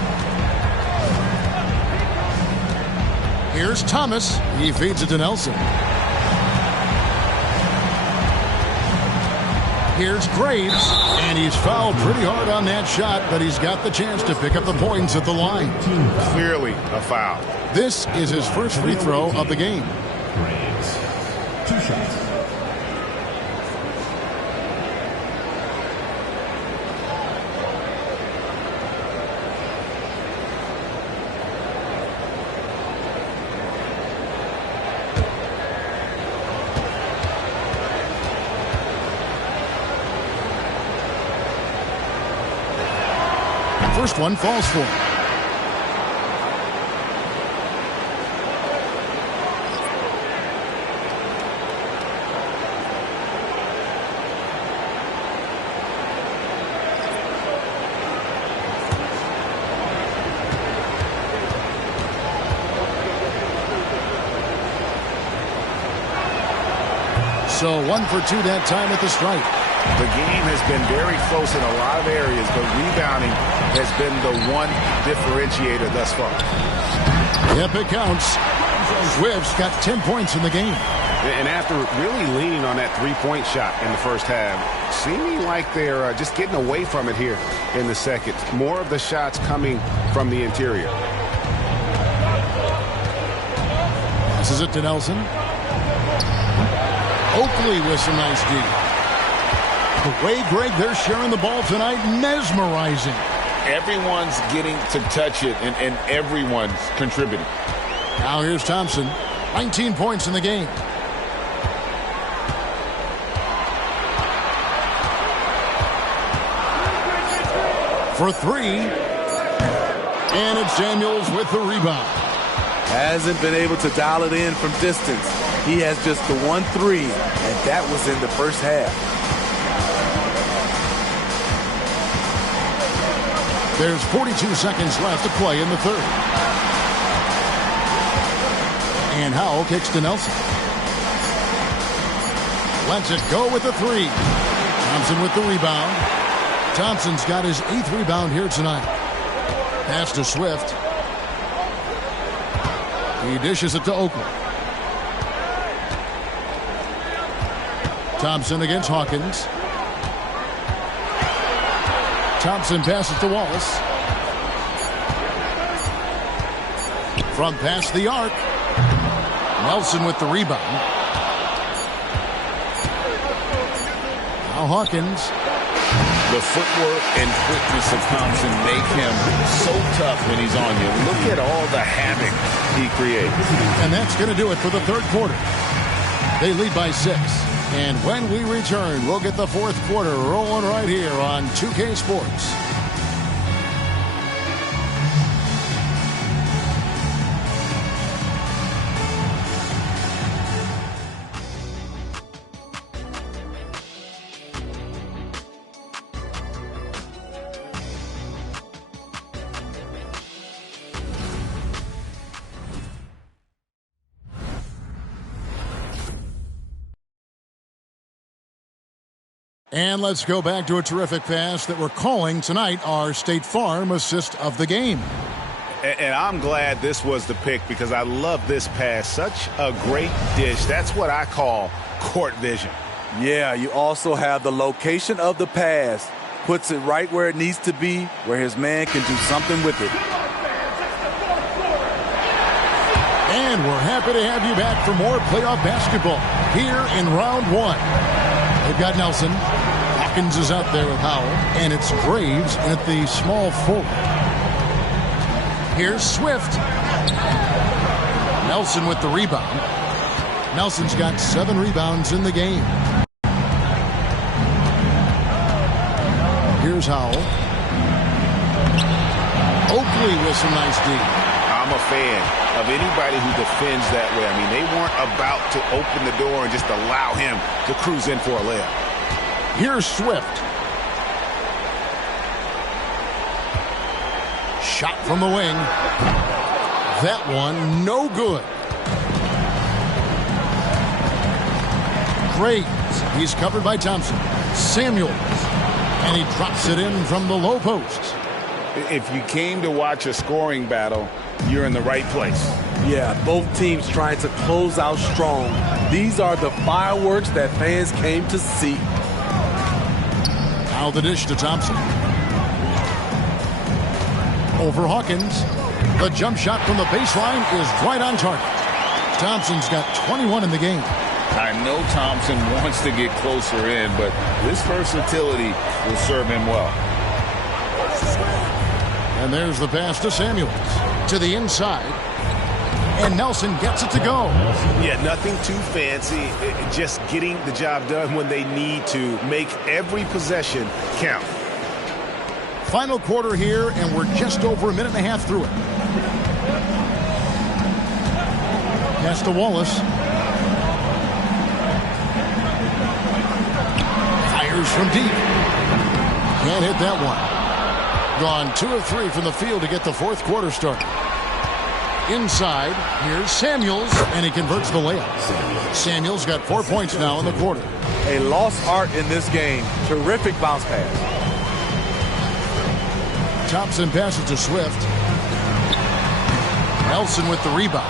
Here's Thomas. He feeds it to Nelson. Here's Graves. And he's fouled pretty hard on that shot, but he's got the chance to pick up the points at the line. Clearly a foul. This is his first free throw of the game. Graves. 2 shots. First one falls for him. So 1 for 2 that time at the stripe. The game has been very close in a lot of areas, but rebounding has been the one differentiator thus far. Yep, it counts. Swift's got 10 points in the game. And after really leaning on that three-point shot in the first half, seeming like they're just getting away from it here in the second. More of the shots coming from the interior. Passes it to Nelson. Oakley with some nice D. The way, Greg, they're sharing the ball tonight, mesmerizing. Everyone's getting to touch it, and everyone's contributing. Now here's Thompson. 19 points in the game. For 3. And it's Samuels with the rebound. Hasn't been able to dial it in from distance. He has just the 1-3, and that was in the first half. There's 42 seconds left to play in the third. And Howell kicks to Nelson. Lets it go with the 3. Thompson with the rebound. Thompson's got his 8th rebound here tonight. Pass to Swift. He dishes it to Oakley. Thompson against Hawkins. Thompson passes to Wallace. From past the arc. Nelson with the rebound. Now Hawkins. The footwork and quickness of Thompson make him so tough when he's on you. Look at all the havoc he creates. And that's going to do it for the third quarter. They lead by 6. And when we return, we'll get the fourth quarter rolling right here on 2K Sports. And let's go back to a terrific pass that we're calling tonight our State Farm assist of the game. And I'm glad this was the pick because I love this pass. Such a great dish. That's what I call court vision. Yeah, you also have the location of the pass. Puts it right where it needs to be, where his man can do something with it. And we're happy to have you back for more playoff basketball here in round one. They've got Nelson. Hawkins is out there with Howell. And it's Graves at the small forward. Here's Swift. Nelson with the rebound. Nelson's got 7 rebounds in the game. Here's Howell. Oakley with some nice D. I'm a fan of anybody who defends that way. I mean, they weren't about to open the door and just allow him to cruise in for a layup. Here's Swift. Shot from the wing. That one, no good. Graves, he's covered by Thompson. Samuels, and he drops it in from the low post. If you came to watch a scoring battle, you're in the right place. Yeah, both teams trying to close out strong. These are the fireworks that fans came to see. Now the dish to Thompson. Over Hawkins. The jump shot from the baseline is right on target. Thompson's got 21 in the game. I know Thompson wants to get closer in, but this versatility will serve him well. And there's the pass to Samuels. To the inside. And Nelson gets it to go. Yeah, nothing too fancy. Just getting the job done when they need to. Make every possession count. Final quarter here, and we're just over a minute and a half through it. Pass to Wallace. Fires from deep. Can't hit that one. Gone 2 of 3 from the field to get the fourth quarter started. Inside, here's Samuels, and he converts the layup. Samuels got 4 points now in the quarter. A lost art in this game. Terrific bounce pass. Thompson passes to Swift. Nelson with the rebound.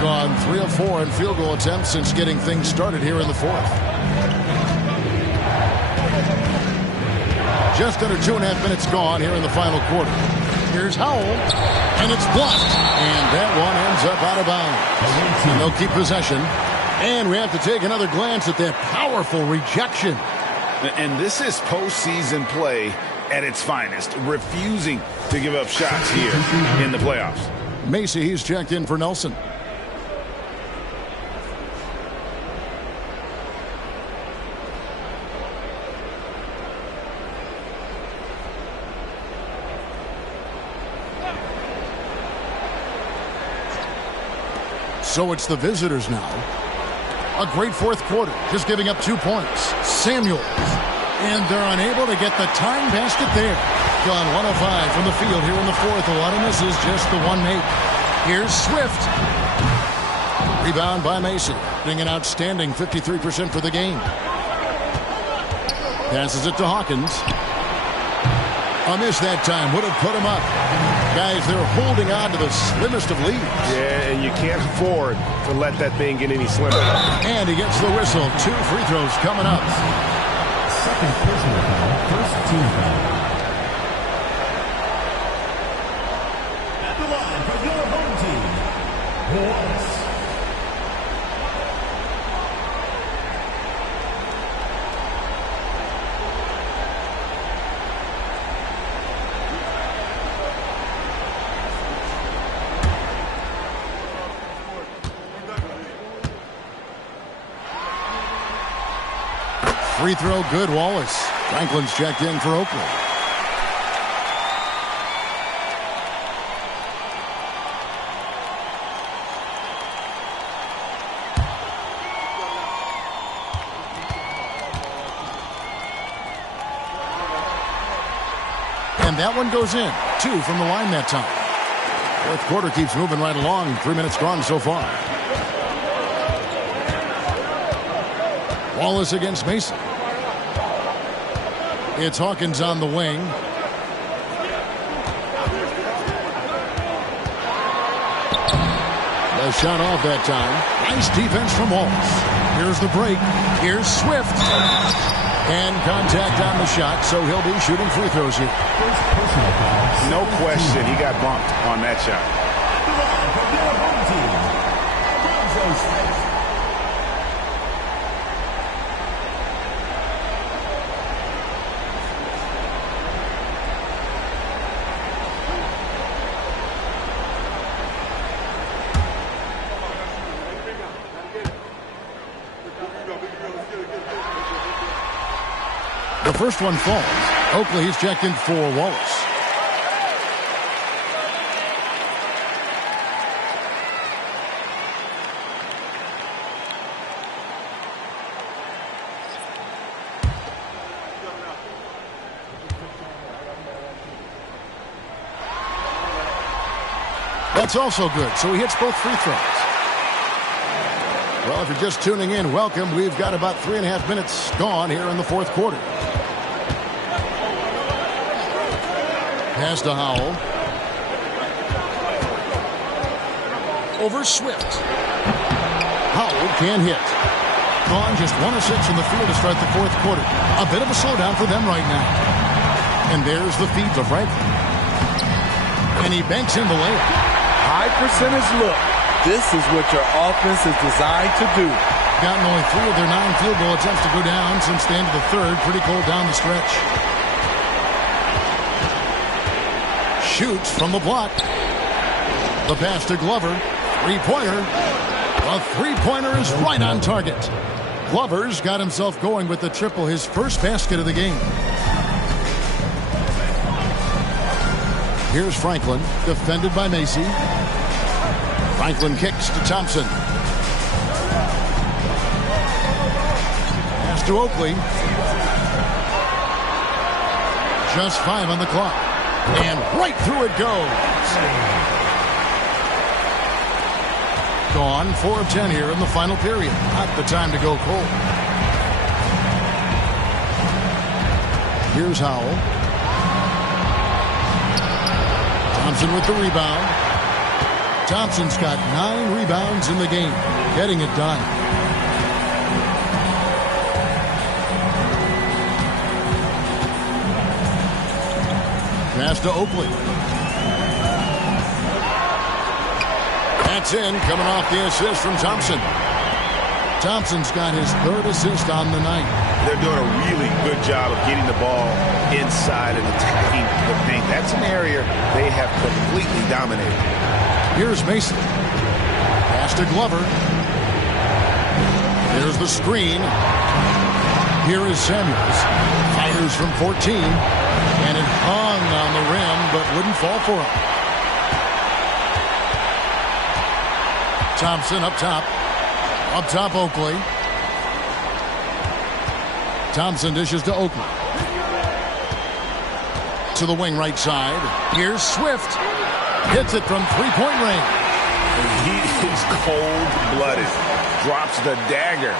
Gone 3 of 4 in field goal attempts since getting things started here in the fourth. Just under 2.5 minutes gone here in the final quarter. Here's Howell, and it's blocked. And that one ends up out of bounds. And they'll keep possession. And we have to take another glance at that powerful rejection. And this is postseason play at its finest, refusing to give up shots here in the playoffs. Macy, he's checked in for Nelson. So it's the visitors now. A great fourth quarter, just giving up 2 points. Samuels. And they're unable to get the time basket there. Gone 1 of 5 from the field here in the fourth. A lot of misses, just the one make. Here's Swift. Rebound by Macy. Doing an outstanding 53% for the game. Passes it to Hawkins. A miss that time would have put him up. Guys, they're holding on to the slimmest of leads. Yeah, and you can't afford to let that thing get any slimmer. And he gets the whistle. 2 free throws coming up. Second personal foul, first team foul. At the line for your home team, Wallace. Free throw good, Wallace. Franklin's checked in for Oakley. And that one goes in. 2 from the line that time. Fourth quarter keeps moving right along. 3 minutes gone so far. Wallace against Mason. It's Hawkins on the wing. The shot off that time. Nice defense from Wallace. Here's the break. Here's Swift. And contact on the shot, so he'll be shooting free throws here. No question, he got bumped on that shot. The first one falls. Oakley, he's checked in for Wallace. That's also good, so he hits both free throws. Well, if you're just tuning in, welcome. We've got about 3.5 minutes gone here in the fourth quarter. Pass to Howell. Over Swift. Howell can't hit. Gone just 1 of 6 from the field to start the fourth quarter. A bit of a slowdown for them right now. And there's the feed to Franklin. And he banks in the layup. High percentage look. This is what your offense is designed to do. Gotten only 3 of their 9 field goal attempts to go down since the end of the third. Pretty cold down the stretch. Shoots from the block. The pass to Glover. Three-pointer. A three-pointer is right on target. Glover's got himself going with the triple, his first basket of the game. Here's Franklin, defended by Macy. Franklin kicks to Thompson. Pass to Oakley. Just 5 on the clock. And right through it goes. Gone 4 of 10 here in the final period. Not the time to go cold. Here's Howell. Thompson with the rebound. Thompson's got 9 rebounds in the game. Getting it done. Pass to Oakley. That's in, coming off the assist from Thompson. Thompson's got his 3rd assist on the night. They're doing a really good job of getting the ball inside and attacking the paint. That's an area they have completely dominated. Here's Mason. Pass to Glover. There's the screen. Here is Samuels. Fires from 14. And it hung on the rim, but wouldn't fall for him. Thompson up top. Up top, Oakley. Thompson dishes to Oakley. To the wing right side. Here's Swift. Hits it from three-point range. He is cold-blooded. Drops the dagger.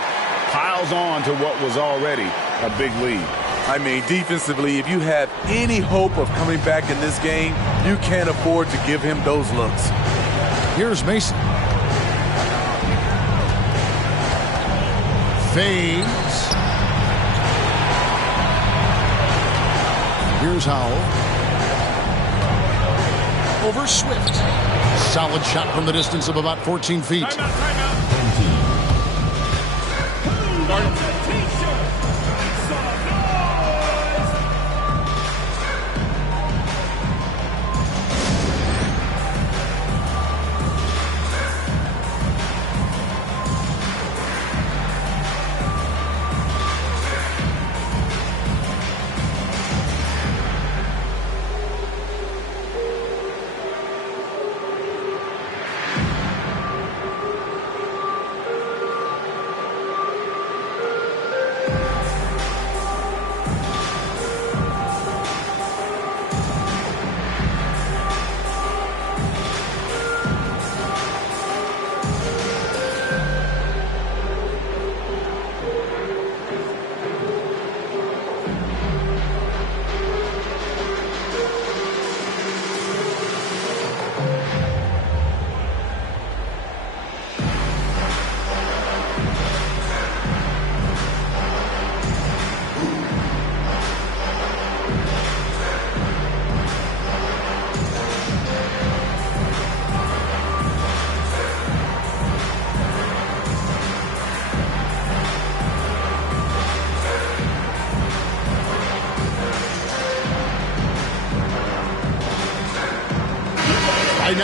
Piles on to what was already a big lead. I mean, defensively, if you have any hope of coming back in this game, you can't afford to give him those looks. Here's Mason. Fades. Here's Howell. Over Swift. Solid shot from the distance of about 14 feet.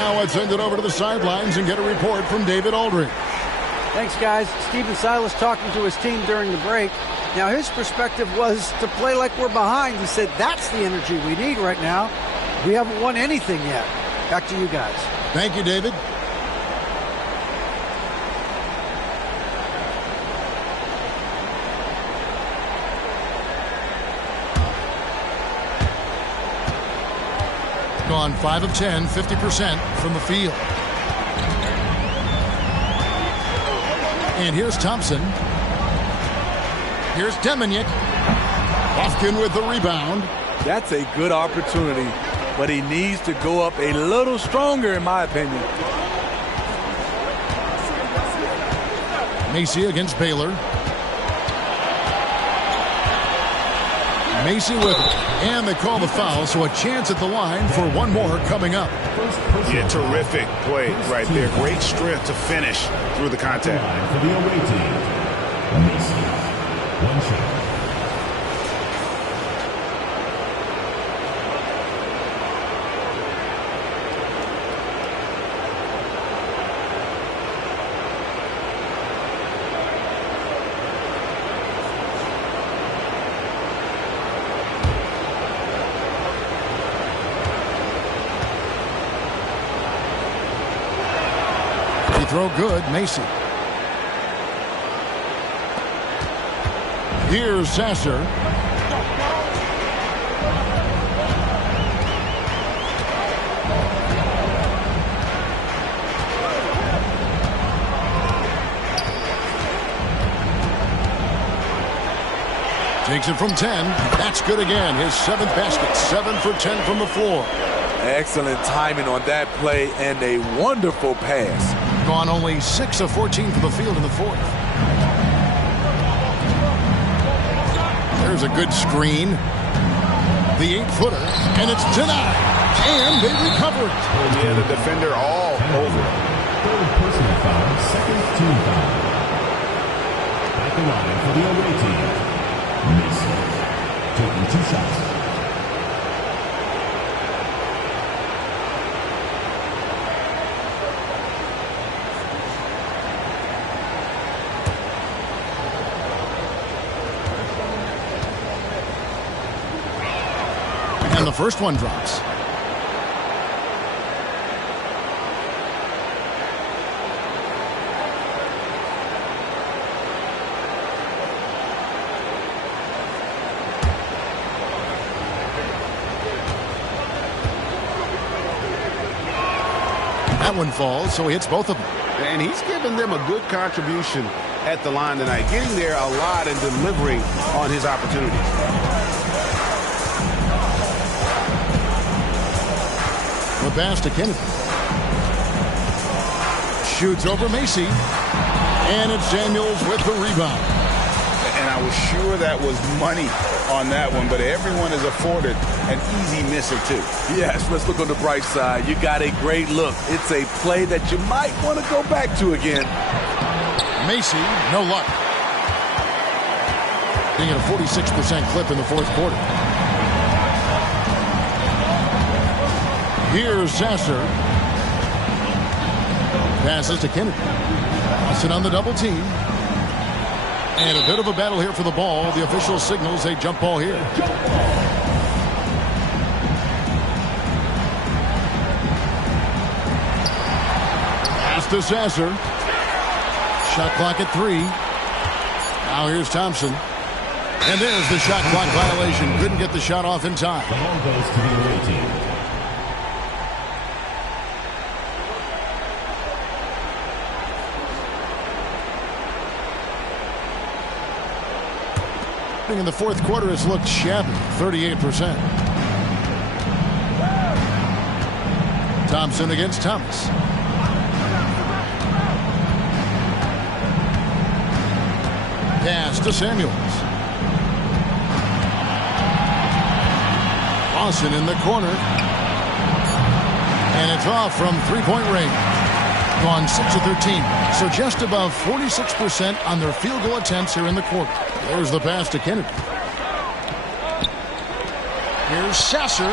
Now let's send it over to the sidelines and get a report from David Aldridge. Thanks, guys. Stephen Silas talking to his team during the break. Now, his perspective was to play like we're behind. He said that's the energy we need right now. We haven't won anything yet. Back to you guys. Thank you, David. Gone 5 of 10, 50% from the field. And here's Thompson. Here's Deminick. Lofkin with the rebound. That's a good opportunity, but he needs to go up a little stronger, in my opinion. Macy against Baylor. Macy with it. And they call the foul, so a chance at the line for one more coming up. Yeah, terrific play right there. Great strength to finish through the contact. For the away team, Macy. One shot. Throw good, Macy. Here's Sasser. Takes it from 10. That's good again. His 7th basket. 7 for 10 from the floor. Excellent timing on that play and a wonderful pass. Gone only 6 of 14 from the field in the 4th. There's a good screen. The 8-footer, and it's denied. And they recover it. Yeah, the defender all over. Third personal foul, second team foul. At the line for the away team, Macy. Taking 2 shots. And the first one drops. That one falls, so he hits both of them. And he's given them a good contribution at the line tonight, getting there a lot and delivering on his opportunities. The pass to Kennedy. Shoots over Macy. And it's Daniels with the rebound. And I was sure that was money on that one, but everyone is afforded an easy misser too. Yes, let's look on the bright side. You got a great look. It's a play that you might want to go back to again. Macy, no luck. Being at a 46% clip in the 4th quarter. Here's Sasser. Passes to Kennedy. Austin on the double team. And a bit of a battle here for the ball. The official signals a jump ball here. Pass to Sasser. Shot clock at 3. Now here's Thompson. And there's the shot clock violation. Couldn't get the shot off in time. The ball goes to the away team. In the 4th quarter has looked shabby, 38%. Thompson against Thomas. Pass to Samuels. Lawson in the corner. And it's off from 3-point range. Gone 6 of 13. So just above 46% on their field goal attempts here in the quarter. There's the pass to Kennedy. Here's Sasser.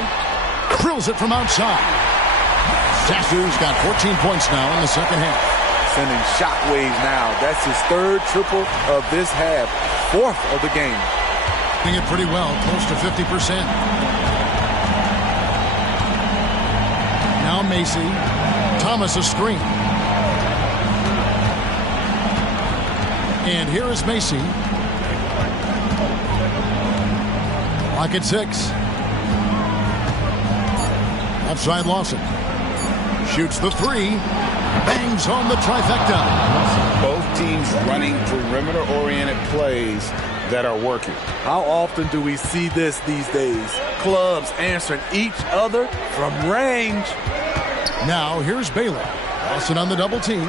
Drills it from outside. Sassu's got 14 points now in the second half. Sending shockwaves now. That's his third triple of this half. Fourth of the game. Doing it pretty well, close to 50%. Now Macy. Thomas a screen. And here is Macy. Lock at 6. Outside Lawson. Shoots the 3. Bangs home the trifecta. Both teams running perimeter-oriented plays that are working. How often do we see this these days? Clubs answering each other from range. Now here's Baylor. Lawson on the double team.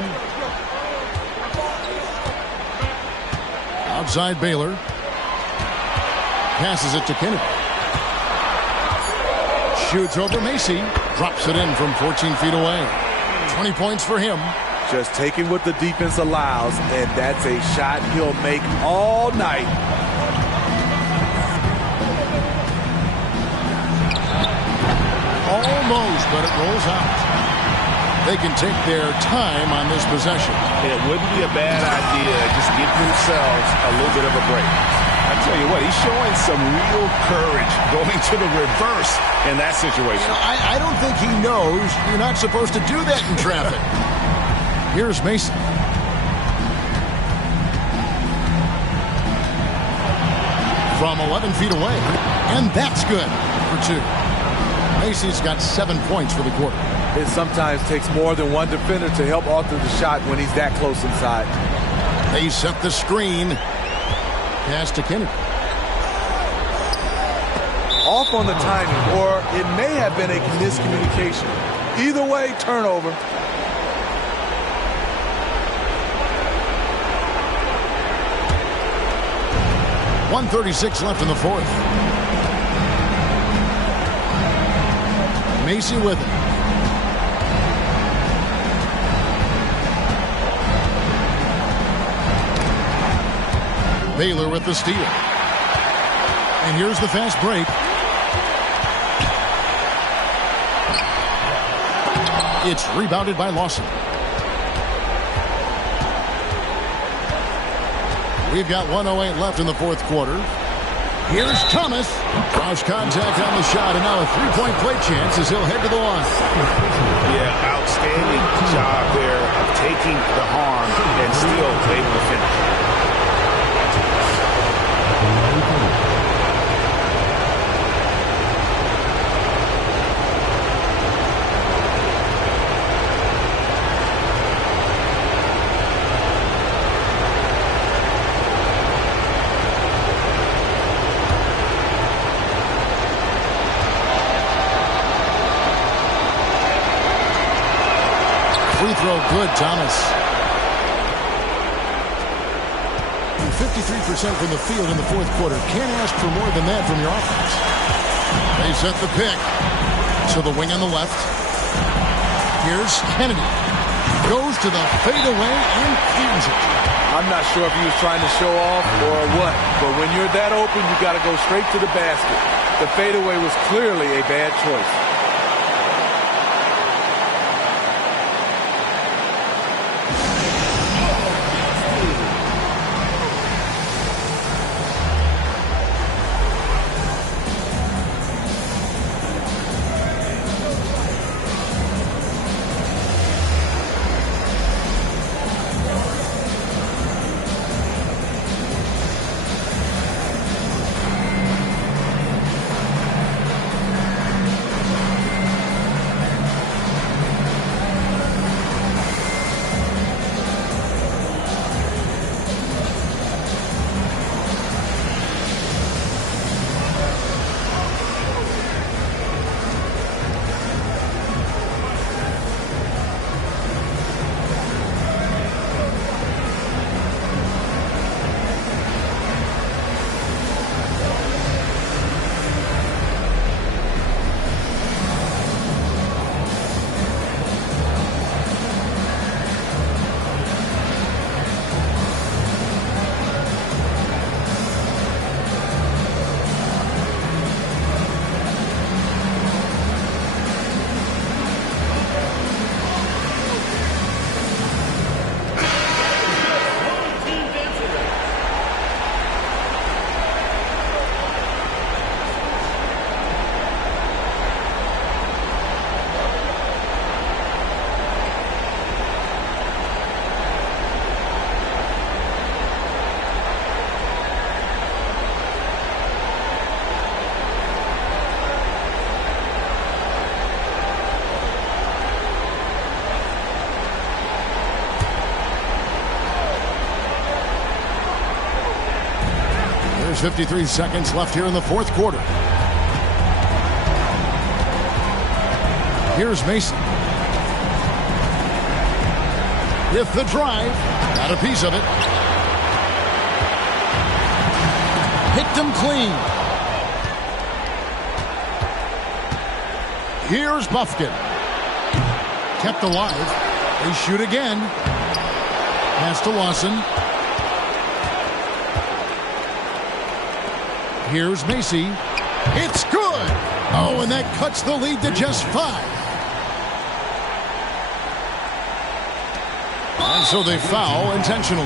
Outside Baylor. Passes it to Kennedy. Shoots over Macy. Drops it in from 14 feet away. 20 points for him. Just taking what the defense allows, and that's a shot he'll make all night. Almost, but it rolls out. They can take their time on this possession. It wouldn't be a bad idea. Just give themselves a little bit of a break. I tell you what, he's showing some real courage going to the reverse in that situation. You know, I don't think he knows you're not supposed to do that in traffic. Here's Mason. From 11 feet away. And that's good for 2. Macy's got 7 points for the quarter. It sometimes takes more than one defender to help alter the shot when he's that close inside. They set the screen. Pass to Kennedy. Off on the timing, or it may have been a miscommunication. Either way, turnover. .136 left in the fourth. Macy with it. Baylor with the steal. And here's the fast break. It's rebounded by Lawson. We've got 1:08 left in the fourth quarter. Here's Thomas. Cross contact on the shot, and now a three-point play chance as he'll head to the line. Yeah, outstanding job there of taking the harm and still able to finish. Free throw good, Thomas. 53% from the field in the fourth quarter. Can't ask for more than that from your offense. They set the pick. To the wing on the left. Here's Kennedy. Goes to the fadeaway and cans it. I'm not sure if he was trying to show off or what, but when you're that open, you got to go straight to the basket. The fadeaway was clearly a bad choice. There's 53 seconds left here in the fourth quarter. Here's Mason. With the drive. Got a piece of it. Hit them clean. Here's Buffkin. Kept alive. They shoot again. Pass to Lawson. Here's Macy. It's good. Oh, and that cuts the lead to just 5. And so they foul intentionally.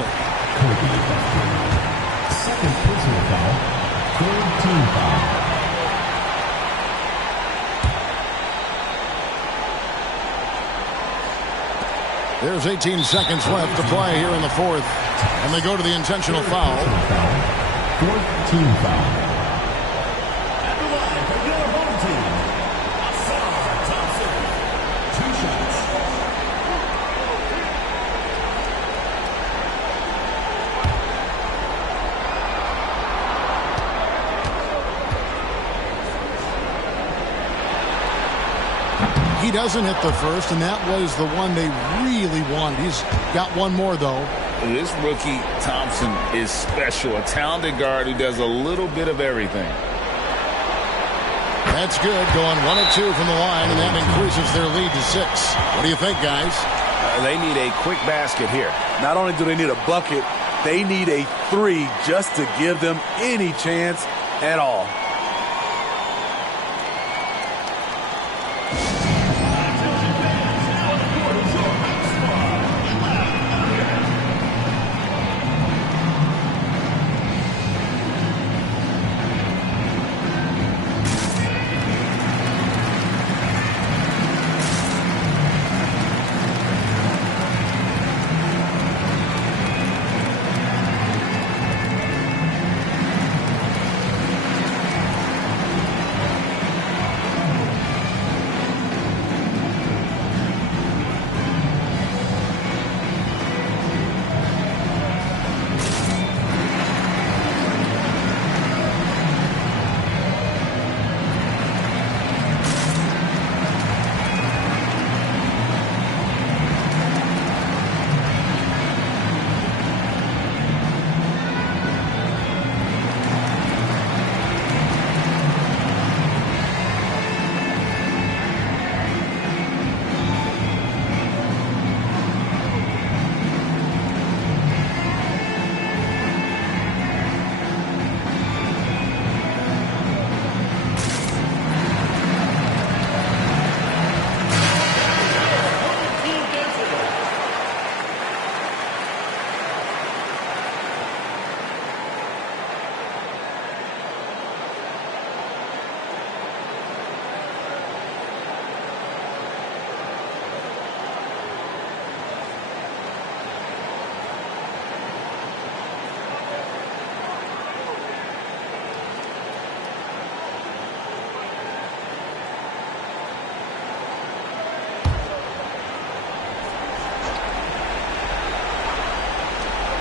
Second personal foul. Third team foul. There's 18 seconds left to play here in the fourth. And they go to the intentional foul. Fourth team foul. At the line for your home team, Thompson. 2 shots. He doesn't hit the first, and that was the one they really wanted. He's got one more, though. This rookie, Thompson, is special. A talented guard who does a little bit of everything. That's good. Going 1 of 2 from the line, and that increases their lead to 6. What do you think, guys? They need a quick basket here. Not only do they need a bucket, they need a 3 just to give them any chance at all.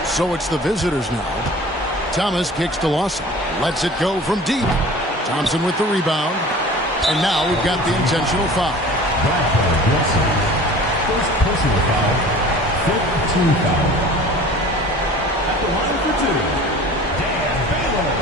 So it's the visitors now. Thomas kicks to Lawson. Lets it go from deep. Thompson with the rebound. And now we've got the intentional foul. First personal foul. Fifth team foul. At the line for 2, Dan Baylor.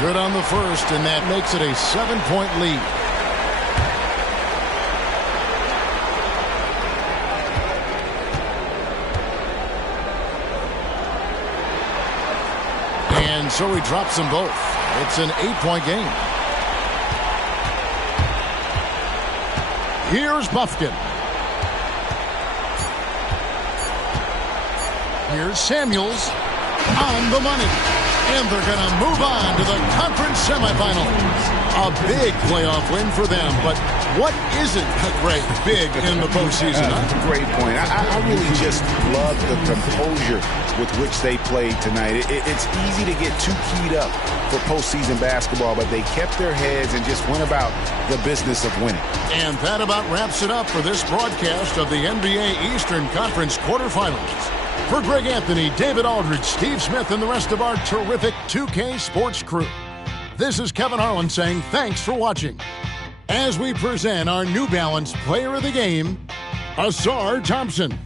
Good on the first, and that makes it a 7-point lead. And so he drops them both. It's an 8-point game. Here's Buffkin. Here's Samuels on the money. And they're going to move on to the conference semifinals. A big playoff win for them, but What isn't, Greg, big in the postseason? That's a great point. I really just love the composure with which they played tonight. It's easy to get too keyed up for postseason basketball, but they kept their heads and just went about the business of winning. And that about wraps it up for this broadcast of the NBA Eastern Conference quarterfinals. For Greg Anthony, David Aldridge, Steve Smith, and the rest of our terrific 2K Sports crew, this is Kevin Harlan saying thanks for watching as we present our New Balance Player of the Game, Asar Thompson.